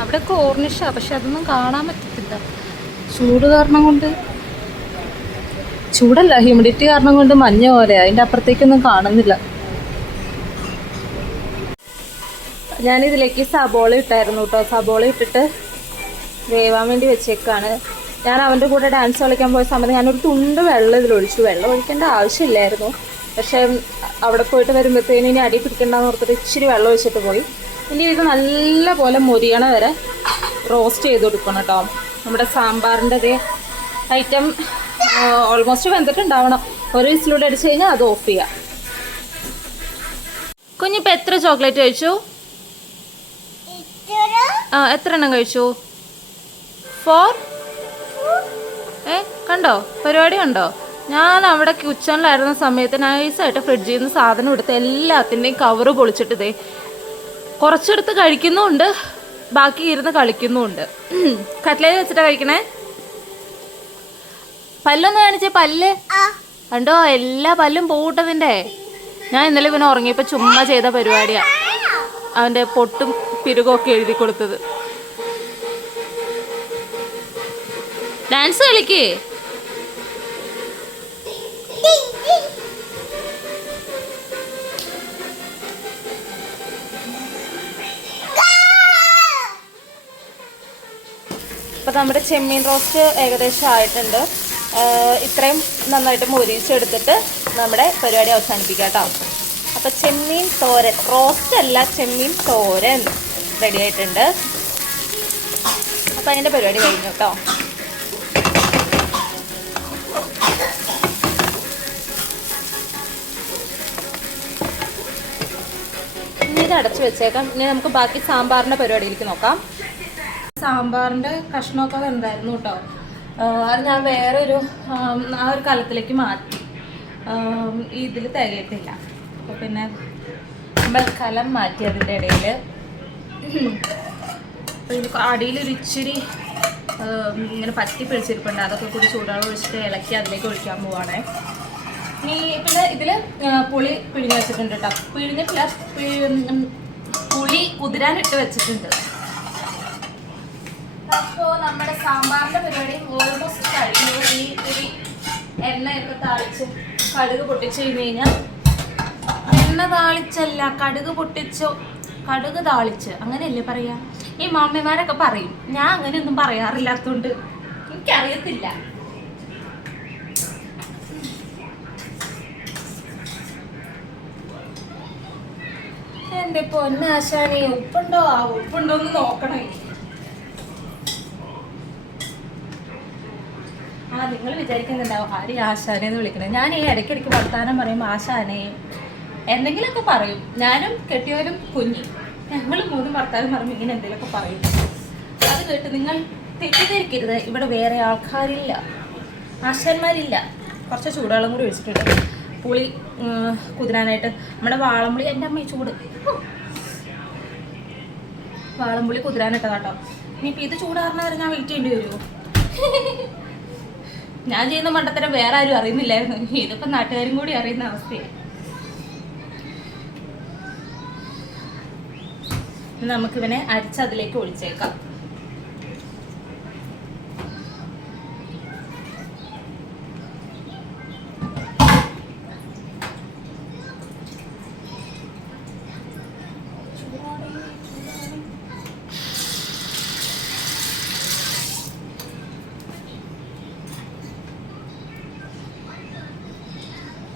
അവിടെ കോർണിഷാണ്, പക്ഷെ അതൊന്നും കാണാൻ പറ്റത്തില്ല ചൂട് കാരണം കൊണ്ട്. ചൂടല്ല, ഹ്യൂമിഡിറ്റി കാരണം കൊണ്ട് മഞ്ഞ പോലെ. അതിൻ്റെ അപ്പുറത്തേക്കൊന്നും കാണുന്നില്ല. ഞാനിതിലേക്ക് സബോള ഇട്ടായിരുന്നു കേട്ടോ. സബോള ഇട്ടിട്ട് വേവാൻ വേണ്ടി വെച്ചേക്കാണ്. ഞാൻ അവൻ്റെ കൂടെ ഡാൻസ് കളിക്കാൻ പോയ സമയത്ത് ഞാനൊരു തുണ്ട് വെള്ളം ഇതിലൊഴിച്ചു. വെള്ളം ഒഴിക്കേണ്ട ആവശ്യമില്ലായിരുന്നു, പക്ഷേ അവിടെ പോയിട്ട് വരുമ്പോഴത്തേനും ഇനി അടി പിടിക്കണ്ടെന്ന് ഓർത്തിട്ട് ഇച്ചിരി വെള്ളം ഒഴിച്ചിട്ട് പോയി. ഇനി ഇത് നല്ല പോലെ മൊരിയണ വരെ റോസ്റ്റ് ചെയ്ത് കൊടുക്കണം കേട്ടോ. നമ്മുടെ സാമ്പാറിൻ്റെ അതേ ഐറ്റം ഓൾമോസ്റ്റ് വെന്തിട്ടുണ്ടാവണം. ഒരു വിസിലൂടെ അടിച്ചു കഴിഞ്ഞാൽ അത് ഓഫ് ചെയ്യാം. കുഞ്ഞിപ്പോൾ എത്ര ചോക്ലേറ്റ് കഴിച്ചു? എത്ര എണ്ണം കഴിച്ചു? 4. കണ്ടോ പരിപാടി കണ്ടോ? ഞാൻ അവിടെ കിച്ചണിലായിരുന്ന സമയത്ത് നൈസായിട്ട് ഫ്രിഡ്ജിൽ നിന്ന് സാധനം എടുത്ത് എല്ലാത്തിൻ്റെയും കവറ് പൊളിച്ചിട്ട് കുറച്ചെടുത്ത് കഴിക്കുന്നുമുണ്ട്, ബാക്കി ഇരുന്ന് കളിക്കുന്നുമുണ്ട്. കട്ട്ലേറ്റ് വെച്ചിട്ടാണ് കഴിക്കണേ. പല്ലൊന്ന് കാണിച്ചേ. പല്ല് കണ്ടോ? എല്ലാ പല്ലും പോട്ടതിൻ്റെ. ഞാൻ ഇന്നലെ ഇവനെ ഉറങ്ങിയപ്പോൾ ചുമ്മാ ചെയ്ത പരിപാടിയാണ്. അവൻ്റെ പൊട്ടും പിരുകൊക്കെ എഴുതി കൊടുത്തത്. ഡാൻസ് കളിക്കേ. അപ്പോൾ നമ്മുടെ ചെമ്മീൻ റോസ്റ്റ് ഏകദേശം ആയിട്ടുണ്ട്. ഇത്രയും നന്നായിട്ട് മൊരിച്ചെടുത്തിട്ട് നമ്മുടെ പരിപാടി അവസാനിപ്പിക്കാം കേട്ടോ. അപ്പോൾ ചെമ്മീൻ തോരൻ, റോസ്റ്റ് അല്ല ചെമ്മീൻ തോരൻ റെഡി ആയിട്ടുണ്ട്. അപ്പോൾ അതിൻ്റെ പരിപാടി കഴിഞ്ഞു കേട്ടോ. ഇനി ഇത് അടച്ചു വെച്ചേക്കാം. ഇനി നമുക്ക് ബാക്കി സാമ്പാറിൻ്റെ പരിപാടിയിലേക്ക് നോക്കാം. സാമ്പാറിൻ്റെ കഷ്ണമൊക്കെ വെന്തായിരുന്നു കേട്ടോ. അത് ഞാൻ വേറൊരു ആ ഒരു കലത്തിലേക്ക് മാറ്റി. ഇതിൽ തികയത്തില്ല. അപ്പോൾ പിന്നെ നമ്മൾ കലം മാറ്റി അതിൻ്റെ ഇടയിൽ. അടിയിലൊരു ഇച്ചിരി ഇങ്ങനെ പറ്റി പിടിച്ചിരിപ്പുണ്ട്. അതൊക്കെ കൂടി ചൂടുവെള്ളം ഒഴിച്ചിട്ട് ഇളക്കി അതിലേക്ക് ഒഴിക്കാൻ പോവാണേ. ഇനി പിന്നെ ഇതിൽ പുളി പിഴിഞ്ഞ് വെച്ചിട്ടുണ്ട് കേട്ടോ. പിഴിഞ്ഞിട്ടില്ല, പുളി കുതിരാനിട്ട് വെച്ചിട്ടുണ്ട്. അപ്പോൾ നമ്മുടെ സാമ്പാറിൻ്റെ പരിപാടി ഓൾമോസ്റ്റ് കഴിഞ്ഞു. ഈ ഒരു എണ്ണയൊക്കെ താളിച്ച് കടുക് പൊട്ടിച്ച് കഴിഞ്ഞ് കഴിഞ്ഞാൽ, എണ്ണ താളിച്ചല്ല കടുക് പൊട്ടിച്ചോ, കടുക് താളിച്ച് അങ്ങനെയല്ലേ പറയാ? ഈ മമ്മിമാരൊക്കെ പറയും. ഞാൻ അങ്ങനെയൊന്നും പറയാറില്ലാത്തതുകൊണ്ട് എനിക്കറിയത്തില്ല. എന്റെ പൊന്നാശാനെ ഉപ്പുണ്ടോ? ഉപ്പുണ്ടോ എന്ന് നോക്കണേ. നിങ്ങൾ വിചാരിക്കുന്നുണ്ടാവും ആര് ആശാനെ എന്ന് വിളിക്കണേ. ഞാൻ ഈ ഇടയ്ക്കിടയ്ക്ക് വർത്താനം പറയുമ്പോൾ ആശാനെ എന്തെങ്കിലുമൊക്കെ പറയും. ഞാനും കെട്ടിയവരും കുഞ്ഞി ഞങ്ങൾ മൂന്നും വർത്താനം പറയുമ്പോൾ ഇങ്ങനെ എന്തെങ്കിലുമൊക്കെ പറയും. അത് കേട്ട് നിങ്ങൾ തെറ്റിദ്ധരിക്കരുത്. ഇവിടെ വേറെ ആൾക്കാരില്ല, ആശാന്മാരില്ല. കുറച്ച് ചൂടുവെള്ളം കൂടി ഒഴിച്ചിട്ടുണ്ട് പുളി കുതിരാനായിട്ട്. നമ്മുടെ വാളംപുളി എൻ്റെ അമ്മ ചൂട് വാളംപുളി കുതിരാനിട്ടതാ കേട്ടോ. ഇനിയിപ്പോൾ ഇത് ചൂടാറുന്ന വരെ ഞാൻ വെയിറ്റ് ചെയ്യേണ്ടി വരുമോ? ഞാൻ ചെയ്യുന്ന മണ്ടത്തരം വേറെ ആരും അറിയുന്നില്ലായിരുന്നു. ഇതിപ്പോൾ നാട്ടുകാരും കൂടി അറിയുന്ന അവസ്ഥയാണ്. നമുക്കിവനെ അരിച്ചതിലേക്ക് ഒഴിച്ചേക്കാം.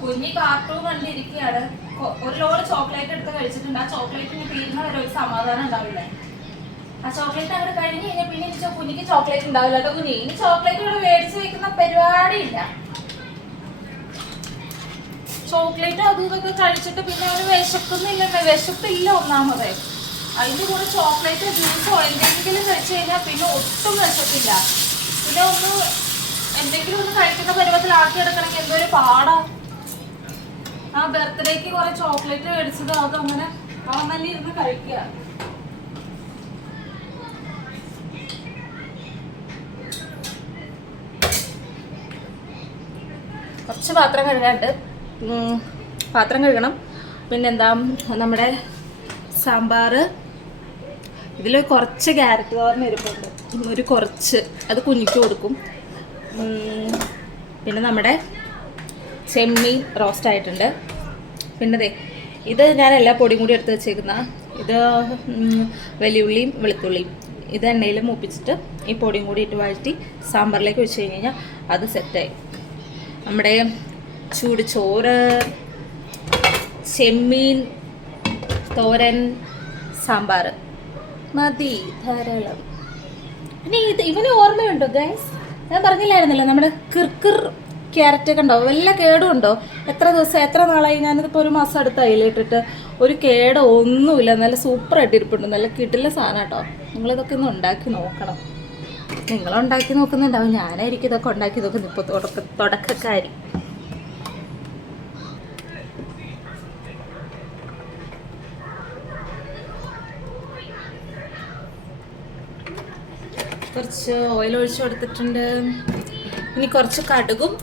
കുഞ്ഞി കാർട്ടൂൺ കണ്ടിരിക്കുകയാണ്. ഒരു ലോഡ് ചോക്ലേറ്റ് എടുത്ത് കഴിച്ചിട്ടുണ്ട്. ആ ചോക്ലേറ്റിന് തീരുന്ന വരെ ഒരു സമാധാനം ഉണ്ടാവില്ല. ആ ചോക്ലേറ്റ് അങ്ങനെ കഴിഞ്ഞ് കഴിഞ്ഞാൽ പിന്നെ ഇനി കുഞ്ഞിക്ക് ചോക്ലേറ്റ് ഉണ്ടാവില്ല കേട്ടോ. കുഞ്ഞി ഇനി ചോക്ലേറ്റ് ഇവിടെ മേടിച്ച് വെക്കുന്ന പരിപാടിയില്ല. ചോക്ലേറ്റ് അതും ഇതൊക്കെ കഴിച്ചിട്ട് പിന്നെ അവന് വിശപ്പില്ല ഒന്നാമത്. അതിൻ്റെ കൂടെ ചോക്ലേറ്റ് ജ്യൂസോ എന്തെങ്കിലും കഴിച്ചു കഴിഞ്ഞാൽ പിന്നെ ഒട്ടും വിശപ്പില്ല. പിന്നെ എന്തെങ്കിലും ഒന്ന് കഴിക്കുന്ന പരുവത്തിലാക്കി എടുക്കണമെങ്കിൽ എന്തൊരു പാടാ. ആ ബർത്ത്ഡേക്ക് കുറെ ചോക്ലേറ്റ് മേടിച്ചത് അതങ്ങനെ അവൻ തന്നെ ഇരുന്ന് കഴിക്കുക. കുറച്ച് പാത്രം കഴുകണം. പിന്നെന്താ നമ്മുടെ സാമ്പാർ. ഇതിൽ കുറച്ച് ക്യാരറ്റ് തോരൻ ഇരിപ്പുണ്ട്, കുറച്ച് അത് കുഞ്ഞിക്ക് കൊടുക്കും. പിന്നെ നമ്മുടെ ചെമ്മീൻ റോസ്റ്റ് ആയിട്ടുണ്ട്. പിന്നെ ഇത് ഞാൻ എല്ലാ പൊടിയും കൂടി എടുത്ത് വെച്ചേക്കുന്ന ഇത് വലിയുള്ളിയും വെളുത്തുള്ളിയും ഇത് എണ്ണയിൽ മൂപ്പിച്ചിട്ട് ഈ പൊടിയും കൂടി ഇട്ട് വഴറ്റി സാമ്പാറിലേക്ക് വെച്ച് കഴിഞ്ഞ് കഴിഞ്ഞാൽ അത് സെറ്റായി. നമ്മുടെ ചൂട് ചോറ്, ചെമ്മീൻ തോരൻ, സാമ്പാർ മതി ധാരാളം. പിന്നെ ഇവന് ഓർമ്മയുണ്ടോ ഗൈസ്? ഞാൻ പറഞ്ഞില്ലായിരുന്നല്ലോ നമ്മുടെ കിർക്കിർ ക്യാരറ്റൊക്കെ ഉണ്ടോ? വല്ല കേടും ഉണ്ടോ? എത്ര നാളായി ഞാനിതിപ്പോൾ 1 മാസം അടുത്തായില്ലേ ഇട്ടിട്ട്. ഒരു കേടോ ഒന്നുമില്ല. നല്ല സൂപ്പറായിട്ട് ഇരിപ്പുണ്ട്. നല്ല കിട്ടില്ല സാധനം കേട്ടോ. നിങ്ങളിതൊക്കെ ഒന്ന് ഉണ്ടാക്കി നോക്കണം. നിങ്ങളുണ്ടാക്കി നോക്കുന്നുണ്ടാവും, ഞാനായിരിക്കും ഇതൊക്കെ ഉണ്ടാക്കി നോക്കുന്നത് ഇപ്പോൾ തുടക്കക്കാരി. കുറച്ച് ഓയിൽ ഒഴിച്ചു കൊടുത്തിട്ടുണ്ട്. ഇനി കുറച്ച് കടുകും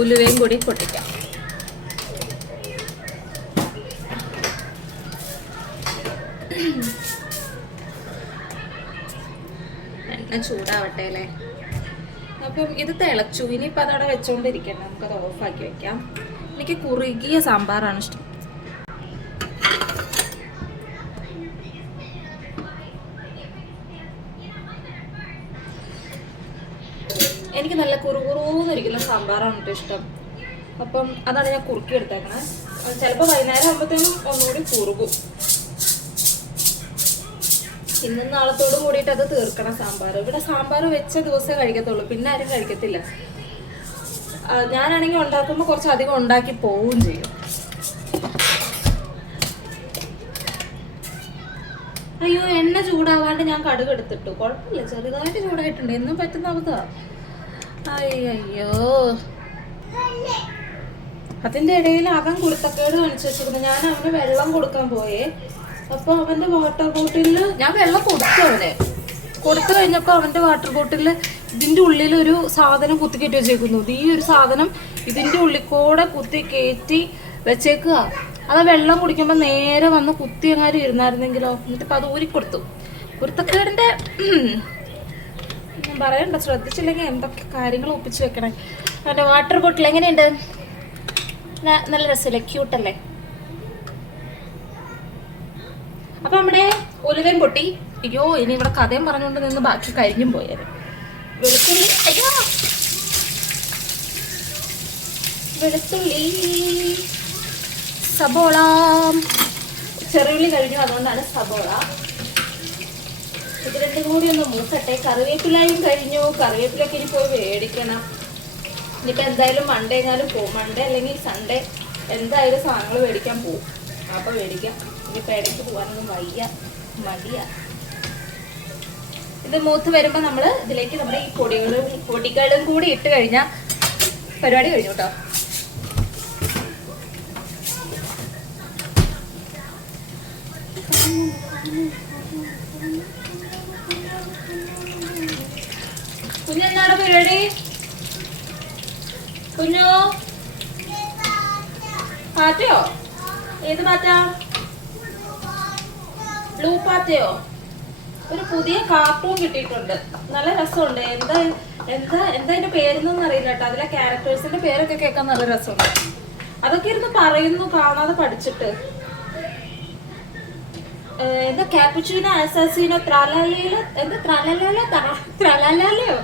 ഉലുവയും കൂടി പൊട്ടിക്കാം. എണ്ണ ചൂടാവട്ടെ അല്ലേ. അപ്പം ഇത് തിളച്ചു. ഇനിയിപ്പോൾ അതവിടെ വെച്ചുകൊണ്ടിരിക്കണം. നമുക്കത് ഓഫാക്കി വെക്കാം. എനിക്ക് കുറുകിയ സാമ്പാറാണ് ഇഷ്ടം. എനിക്ക് നല്ല കുറുകുറൂന്നിരിക്കുന്ന സാമ്പാറാണ് കേട്ടോ ഇഷ്ടം. അപ്പം അതാണ് ഞാൻ കുറുക്കി എടുത്തേക്കണേ. ചിലപ്പോൾ വൈകുന്നേരം ആകുമ്പോഴത്തേനും ഒന്നുകൂടി കുറുകും. ഇന്നും നാളത്തോടും കൂടിയിട്ട് അത് തീർക്കണം സാമ്പാർ. ഇവിടെ സാമ്പാർ വെച്ച ദിവസമേ കഴിക്കത്തുള്ളൂ, പിന്നെ ആരും കഴിക്കത്തില്ല. ഞാനാണെങ്കിൽ ഉണ്ടാക്കുമ്പോൾ കുറച്ച് അധികം ഉണ്ടാക്കി പോവുകയും ചെയ്യും. അയ്യോ, എണ്ണ ചൂടാവാണ്ട് ഞാൻ കടുക് എടുത്തിട്ടു. കുഴപ്പമില്ല, ചെറുതായിട്ട് ചൂടായിട്ടുണ്ട്. എന്നും പറ്റുന്ന അവതാ. അയ്യോ, അതിൻ്റെ ഇടയിൽ അവൻ കുരുത്തക്കേട് കാണിച്ചു വെച്ചിരുന്നു. ഞാൻ അവന് വെള്ളം കൊടുക്കാൻ പോയേ. അപ്പോൾ അവൻ്റെ വാട്ടർ ബോട്ടിലിൽ ഞാൻ വെള്ളം കൊടുത്തു കഴിഞ്ഞപ്പോൾ അവൻ്റെ വാട്ടർ ബോട്ടിലിൽ ഇതിൻ്റെ ഉള്ളിലൊരു സാധനം കുത്തിക്കയറ്റി വെച്ചേക്കുന്നു. ഈ ഒരു സാധനം ഇതിൻ്റെ ഉള്ളിൽ കൂടെ കുത്തി കയറ്റി വെച്ചേക്കുക. അത് വെള്ളം കുടിക്കുമ്പോൾ നേരെ വന്ന് കുത്തി എങ്ങാനും ഇരുന്നായിരുന്നെങ്കിലോ. എന്നിട്ടിപ്പോൾ അത് ഊരിക്കൊടുത്തു. കുരുത്തക്കേടിൻ്റെ ഞാൻ പറയണ്ട, ശ്രദ്ധിച്ചില്ലെങ്കിൽ എന്തൊക്കെ കാര്യങ്ങൾ ഒപ്പിച്ച് വെക്കണേ. അവൻ്റെ വാട്ടർ ബോട്ടിൽ എങ്ങനെയുണ്ട്? നല്ല രസമല്ലേ, ക്യൂട്ടല്ലേ? അപ്പം നമ്മുടെ ഉലുവയും പൊട്ടി. അയ്യോ, ഇനി ഇവിടെ കഥയും പറഞ്ഞുകൊണ്ട് നിന്ന് ബാക്കി കരിഞ്ഞും പോയത്. വെളുത്തുള്ളി, അയ്യോ വെളുത്തുള്ളി, സബോള, ചെറിയുള്ളി കഴിഞ്ഞു, അതുകൊണ്ടാണ് സബോള. ഇത് രണ്ടും കൂടി ഒന്ന് മൂക്കട്ടെ. കറിവേപ്പിലയും കഴിഞ്ഞു. കറിവേപ്പിലൊക്കെ ഇനി പോയി മേടിക്കണം. ഇനിയിപ്പോൾ എന്തായാലും മൺഡേ എങ്ങാനും പോകും. മൺഡേ അല്ലെങ്കിൽ സൺഡേ എന്തായാലും സാധനങ്ങൾ മേടിക്കാൻ പോകും. അപ്പോൾ മേടിക്കാം. ഇനിയിപ്പോൾ ഇടയ്ക്ക് പോകാനൊന്നും വയ്യ, മടിയാ. ഇത് മൂത്ത് വരുമ്പോൾ നമ്മൾ ഇതിലേക്ക് നമ്മുടെ ഈ പൊടികളും കൂടി ഇട്ട് കഴിഞ്ഞാൽ പരിപാടി കഴിഞ്ഞു കേട്ടോ. കുഞ്ഞെന്നാണ് പരിപാടി? കുഞ്ഞോ, പാറ്റയോ? ഏത് പാറ്റ? ബ്ലൂ പാറ്റയോ? ഒരു പുതിയ കാർട്ടൂൺ കിട്ടിയിട്ടുണ്ട്, നല്ല രസമുണ്ട്. എന്താ എന്താ എന്താ അതിന്റെ പേരൊന്നും അറിയില്ല കേട്ടോ. അതിലെ ക്യാരക്ടേഴ്സിന്റെ പേരൊക്കെ കേൾക്കാൻ നല്ല രസമുണ്ട്. അതൊക്കെ ഇരുന്ന് പറയുന്നു കാണാതെ പഠിച്ചിട്ട്. എന്താ കാപ്പുച്ചീനോ, അസാസിനോ, ത്രലാലയോ, എന്താ ത്രലാലയോ,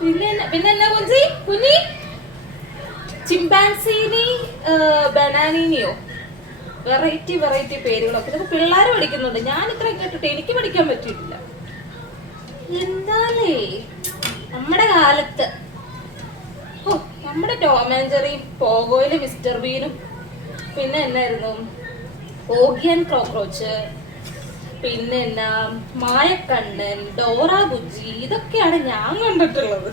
പിന്നെ എന്നാ കുഞ്ഞി ചിമ്പാൻസീനി, ബനാനീനിയോ, വെറൈറ്റി പേരുകളൊക്കെ. ഇതൊക്കെ പിള്ളേർ പഠിക്കുന്നുണ്ട്. ഞാൻ ഇത്ര കേട്ടിട്ട് എനിക്ക് പഠിക്കാൻ പറ്റിയിട്ടില്ല. എന്താലേ നമ്മുടെ കാലത്ത് നമ്മുടെ ടോം ആൻഡ് ജെറി, പോഗോയില് മിസ്റ്റർ ബീനും, പിന്നെ എന്നായിരുന്നു ഓഗി ആൻഡ് കോക്രോച്ച്, പിന്നെ എന്നാ മായക്കണ്ണൻ, ഡോറ ബുജ്ജി, ഇതൊക്കെയാണ് ഞാൻ കണ്ടിട്ടുള്ളത്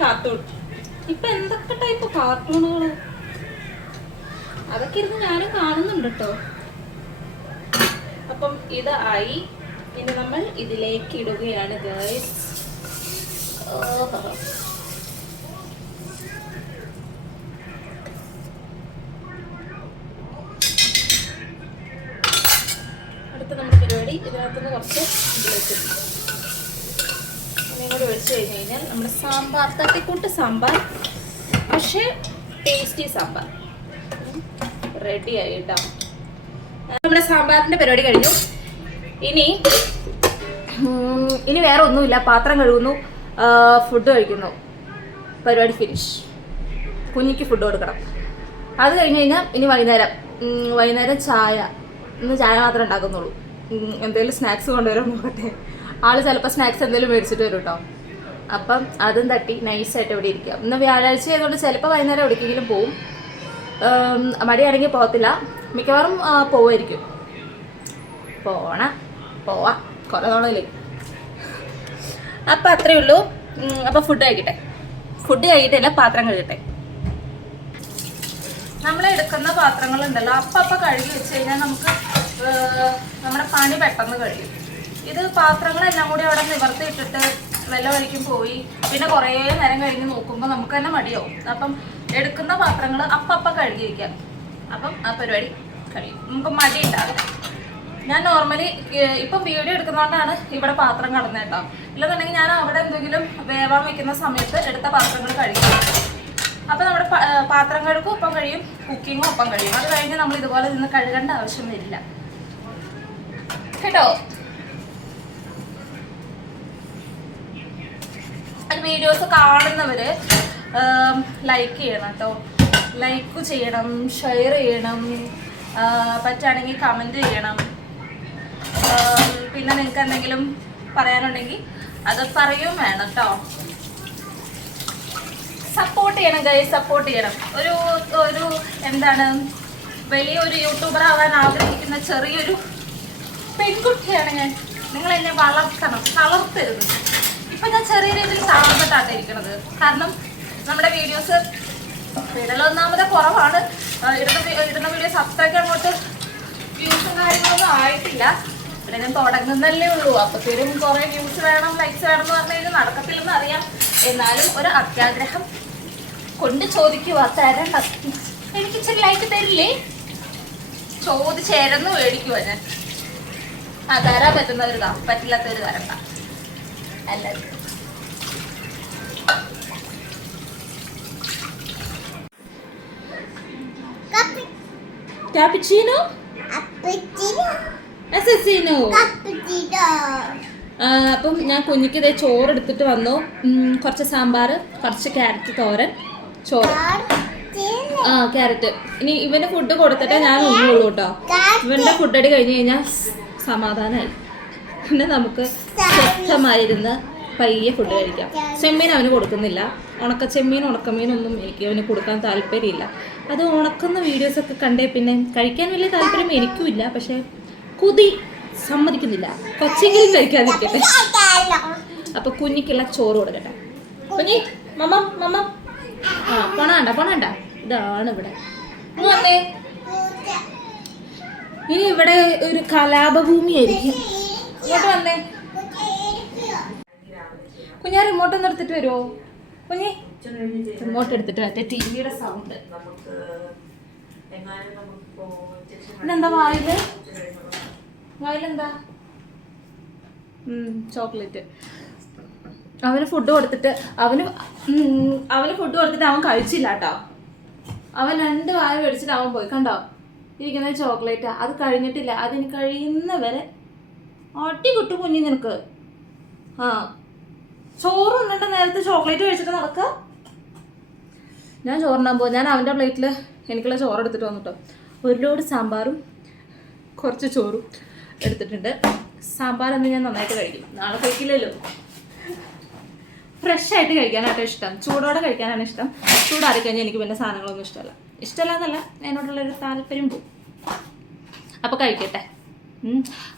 കാർട്ടൂൺ. ഇപ്പൊ എന്തൊക്കെ ടൈപ്പ് കാർട്ടൂണുകള് അതൊക്കെ ഇരുന്ന് ഞാനും കാണുന്നുണ്ട് കേട്ടോ. അപ്പം ഇത് ആയി. ഇനി നമ്മൾ ഇതിലേക്ക് ഇടുകയാണ് ഗൈസ്. അടുത്ത നമ്മുടെ പരിപാടി ഇതിനകത്തുനിന്ന് കുറച്ച് ഇതിലേക്ക് കൂടി ഒഴിച്ചു കഴിഞ്ഞ് കഴിഞ്ഞാൽ നമ്മുടെ സാമ്പാർ, തട്ടിക്കൂട്ട് സാമ്പാർ, പക്ഷേ ടേസ്റ്റി സാമ്പാർ റെഡി ആയിട്ടോ. നമ്മുടെ സാമ്പാറിന്റെ പരിപാടി കഴിഞ്ഞു. ഇനി വേറെ ഒന്നുമില്ല. പാത്രം കഴുകുന്നു, ഫുഡ് കഴിക്കുന്നു, പരിപാടി ഫിനിഷ്. കുഞ്ഞിക്ക് ഫുഡ് കൊടുക്കണം. അത് കഴിഞ്ഞ് കഴിഞ്ഞാൽ ഇനി വൈകുന്നേരം ചായ. ഇന്ന് ചായ മാത്രമേ ഉണ്ടാക്കുന്നുള്ളൂ. എന്തെങ്കിലും സ്നാക്സ് കൊണ്ടുവരാൻ നോക്കട്ടെ. ആള് ചിലപ്പോൾ സ്നാക്സ് എന്തെങ്കിലും മേടിച്ചിട്ട് വരും കേട്ടോ. അപ്പം അതും തട്ടി നൈസായിട്ട് ഇവിടെ ഇരിക്കാം. ഇന്ന് വ്യാഴാഴ്ച ആയതുകൊണ്ട് ചിലപ്പോൾ വൈകുന്നേരം എവിടേക്കെങ്കിലും പോവും. മടിയാണെങ്കിൽ പോകത്തില്ല, മിക്കവാറും പോവായിരിക്കും. പോവാ കുറേ തോന്നില്ലേ. അപ്പം അത്രയേ ഉള്ളൂ. അപ്പം ഫുഡ് കഴിക്കിട്ടില്ല, പാത്രം കഴുകട്ടെ. നമ്മൾ എടുക്കുന്ന പാത്രങ്ങളുണ്ടല്ലോ അപ്പം കഴുകി വെച്ച് കഴിഞ്ഞാൽ നമുക്ക് നമ്മുടെ പണി പെട്ടെന്ന് കഴിയും. ഇത് പാത്രങ്ങളെല്ലാം കൂടി അവിടെ നിവർത്തിയിട്ടിട്ട് വെള്ളം ഒഴിക്കും പോയി പിന്നെ കുറേ നേരം കഴിഞ്ഞ് നോക്കുമ്പോൾ നമുക്ക് തന്നെ മടിയാവും. അപ്പം എടുക്കുന്ന പാത്രങ്ങൾ അപ്പം കഴുകി വയ്ക്കാം. അപ്പം ആ പരിപാടി കഴിയും, നമുക്ക് മടി ഉണ്ടാവില്ല. ഞാൻ നോർമലി ഇപ്പം വീഡിയോ എടുക്കുന്നതുകൊണ്ടാണ് ഇവിടെ പാത്രം കളഞ്ഞത് കേട്ടോ. ഇല്ലെന്നുണ്ടെങ്കിൽ ഞാൻ അവിടെ എന്തെങ്കിലും വേവാൻ വെക്കുന്ന സമയത്ത് എടുത്ത പാത്രങ്ങൾ കഴിക്കും. അപ്പം നമ്മുടെ പാത്രം കഴുകും ഒപ്പം കഴിയും, കുക്കിങ്ങും ഒപ്പം കഴിയും. അത് കഴിഞ്ഞ് നമ്മൾ ഇതുപോലെ നിന്ന് കഴുകേണ്ട ആവശ്യം വരില്ല കേട്ടോ. വീഡിയോസ് കാണുന്നവര് ലൈക്ക് ചെയ്യണം കേട്ടോ. ലൈക്ക് ചെയ്യണം, ഷെയർ ചെയ്യണം, പറ്റുകയാണെങ്കിൽ കമൻറ്റ് ചെയ്യണം. പിന്നെ നിങ്ങൾക്ക് എന്തെങ്കിലും പറയാനുണ്ടെങ്കിൽ അത് പറയും വേണം കേട്ടോ. സപ്പോർട്ട് ചെയ്യണം ഗൈസ്, സപ്പോർട്ട് ചെയ്യണം. ഒരു എന്താണ് വലിയൊരു യൂട്യൂബർ ആവാൻ ആഗ്രഹിക്കുന്ന ചെറിയൊരു പെൺകുട്ടിയാണ് ഞാൻ. നിങ്ങൾ എന്നെ വളർത്തരുത്. ഇപ്പം ഞാൻ ചെറിയ രീതിയിൽ താഴ്ന്നിട്ടാണ് ഇരിക്കുന്നത്. കാരണം നമ്മുടെ വീഡിയോസ് ഒന്നാമത് കുറവാണ്. ഇടുന്ന വീഡിയോസ് അത്രയ്ക്ക് അങ്ങോട്ട് വ്യൂസും കാര്യങ്ങളൊന്നും ആയിട്ടില്ല. ഇവിടെ ഞാൻ തുടങ്ങുന്നല്ലേ ഉള്ളൂ. അപ്പോഴത്തേനും കുറേ വ്യൂസ് വേണം, ലൈക്സ് വേണം എന്ന് പറഞ്ഞു കഴിഞ്ഞാൽ നടക്കത്തില്ലെന്ന് അറിയാം. എന്നാലും ഒരു അത്യാഗ്രഹം കൊണ്ട് ചോദിക്കുക, തരണ്ട. എനിക്ക് ഇച്ചിരി ലൈക്ക് തരില്ലേ? ചോദിച്ചേരന്ന് മേടിക്കുവാ ഞാൻ. തരാൻ പറ്റുന്നവർ താ, പറ്റില്ലാത്തവർ തരണ്ട. അല്ലത് Cappuccino? Assassino? അപ്പം ഞാൻ കുഞ്ഞിക്ക് ഇതേ ചോറ് എടുത്തിട്ട് വന്നു. കുറച്ച് സാമ്പാർ, കുറച്ച് ക്യാരറ്റ് തോരൻ, ചോറ്. ആ ക്യാരറ്റ്. ഇനി ഇവന് ഫുഡ് കൊടുത്തിട്ടേ ഞാൻ ഉണ്ണുള്ളൂ കേട്ടോ. ഇവന്റെ ഫുഡ് അടി കഴിഞ്ഞ് കഴിഞ്ഞാൽ സമാധാനമായി. പിന്നെ നമുക്ക് സ്വസ്ഥമായിരുന്ന് പയ്യെ ഫുഡ് കഴിക്കാം. ചെമ്മീൻ അവന് കൊടുക്കുന്നില്ല. ചെമ്മീൻ ഉണക്കമീനൊന്നും എനിക്ക് അവന് കൊടുക്കാൻ താല്പര്യമില്ല. അത് ഉണക്കുന്ന വീഡിയോസൊക്കെ കണ്ടേ പിന്നെ കഴിക്കാൻ വലിയ താല്പര്യം എനിക്കും ഇല്ല. പക്ഷേ കുതി സമ്മതിക്കുന്നില്ല. കൊച്ചെങ്കിലും കഴിക്കാതിരിക്കട്ടെ. അപ്പൊ കുഞ്ഞിക്കുള്ള ചോറ് കൊടുക്കട്ടെ. കുഞ്ഞി മമ്മ ആ പൊണണ്ട ഇതാണ് ഇവിടെ. വന്നേ. ഇനി ഇവിടെ ഒരു കലാപഭൂമിയായിരിക്കും. ഇങ്ങോട്ട് വന്നേ. കുഞ്ഞാ റിമോട്ട് ഒന്ന് എടുത്തിട്ട് വരുമോ? കുഞ്ഞി റിമോട്ട് എടുത്തിട്ട് വരട്ടെ. ടിവിയുടെ സൗണ്ട്. ഇതെന്താ വായിലെന്താ? ചോക്ലേറ്റ്. അവന് ഫുഡ് കൊടുത്തിട്ട് അവൻ കഴിച്ചില്ല കേട്ടോ. അവൻ 2 വായ മേടിച്ചിട്ട് അവൻ പോയി. കണ്ടോ ഇരിക്കുന്നത് ചോക്ലേറ്റാ. അത് കഴിഞ്ഞിട്ടില്ല. അതിന് കഴിയുന്നവരെ അടി കിട്ടും കുഞ്ഞി നിനക്ക്. ആ ചോറ് ഉണ്ടിട്ട് നേരത്തെ ചോക്ലേറ്റ് കഴിച്ചിട്ട് നടക്കുക. ഞാൻ ചോറുണ്ടാൻ പോകും. ഞാൻ അവൻ്റെ പ്ലേറ്റിൽ എനിക്കുള്ള ചോറ് എടുത്തിട്ട് വന്നിട്ടോ. 1 ലോഡ് സാമ്പാറും കുറച്ച് ചോറും എടുത്തിട്ടുണ്ട്. സാമ്പാറൊന്നും ഞാൻ നന്നായിട്ട് കഴിക്കും. നാളെ കഴിക്കില്ലല്ലോ. ഫ്രഷ് ആയിട്ട് കഴിക്കാനാട്ടോ ഇഷ്ടം. ചൂടോടെ കഴിക്കാനാണ് ഇഷ്ടം. ചൂടാറി കഴിഞ്ഞാൽ എനിക്ക് പിന്നെ സാധനങ്ങളൊന്നും ഇഷ്ടമല്ല എന്നല്ല, എന്നോടുള്ളൊരു താല്പര്യം പോകും. അപ്പോൾ കഴിക്കട്ടെ.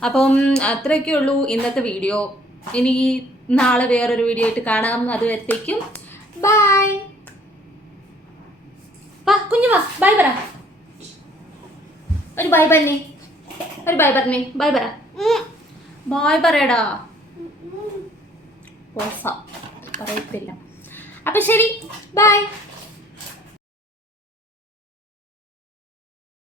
അപ്പം അത്രയൊക്കെ ഉള്ളൂ ഇന്നത്തെ വീഡിയോ. ഇനി നാളെ വേറൊരു വീഡിയോ ആയിട്ട് കാണാം. അതുവരത്തേക്കും ബൈ. കുഞ്ഞു വാ, ബൈ പറ. ഒരു ബൈ പറഞ്ഞേ. ബൈ പറ. ബായ് പറയടാ. പറയത്തില്ല. അപ്പൊ ശരി, ബൈ.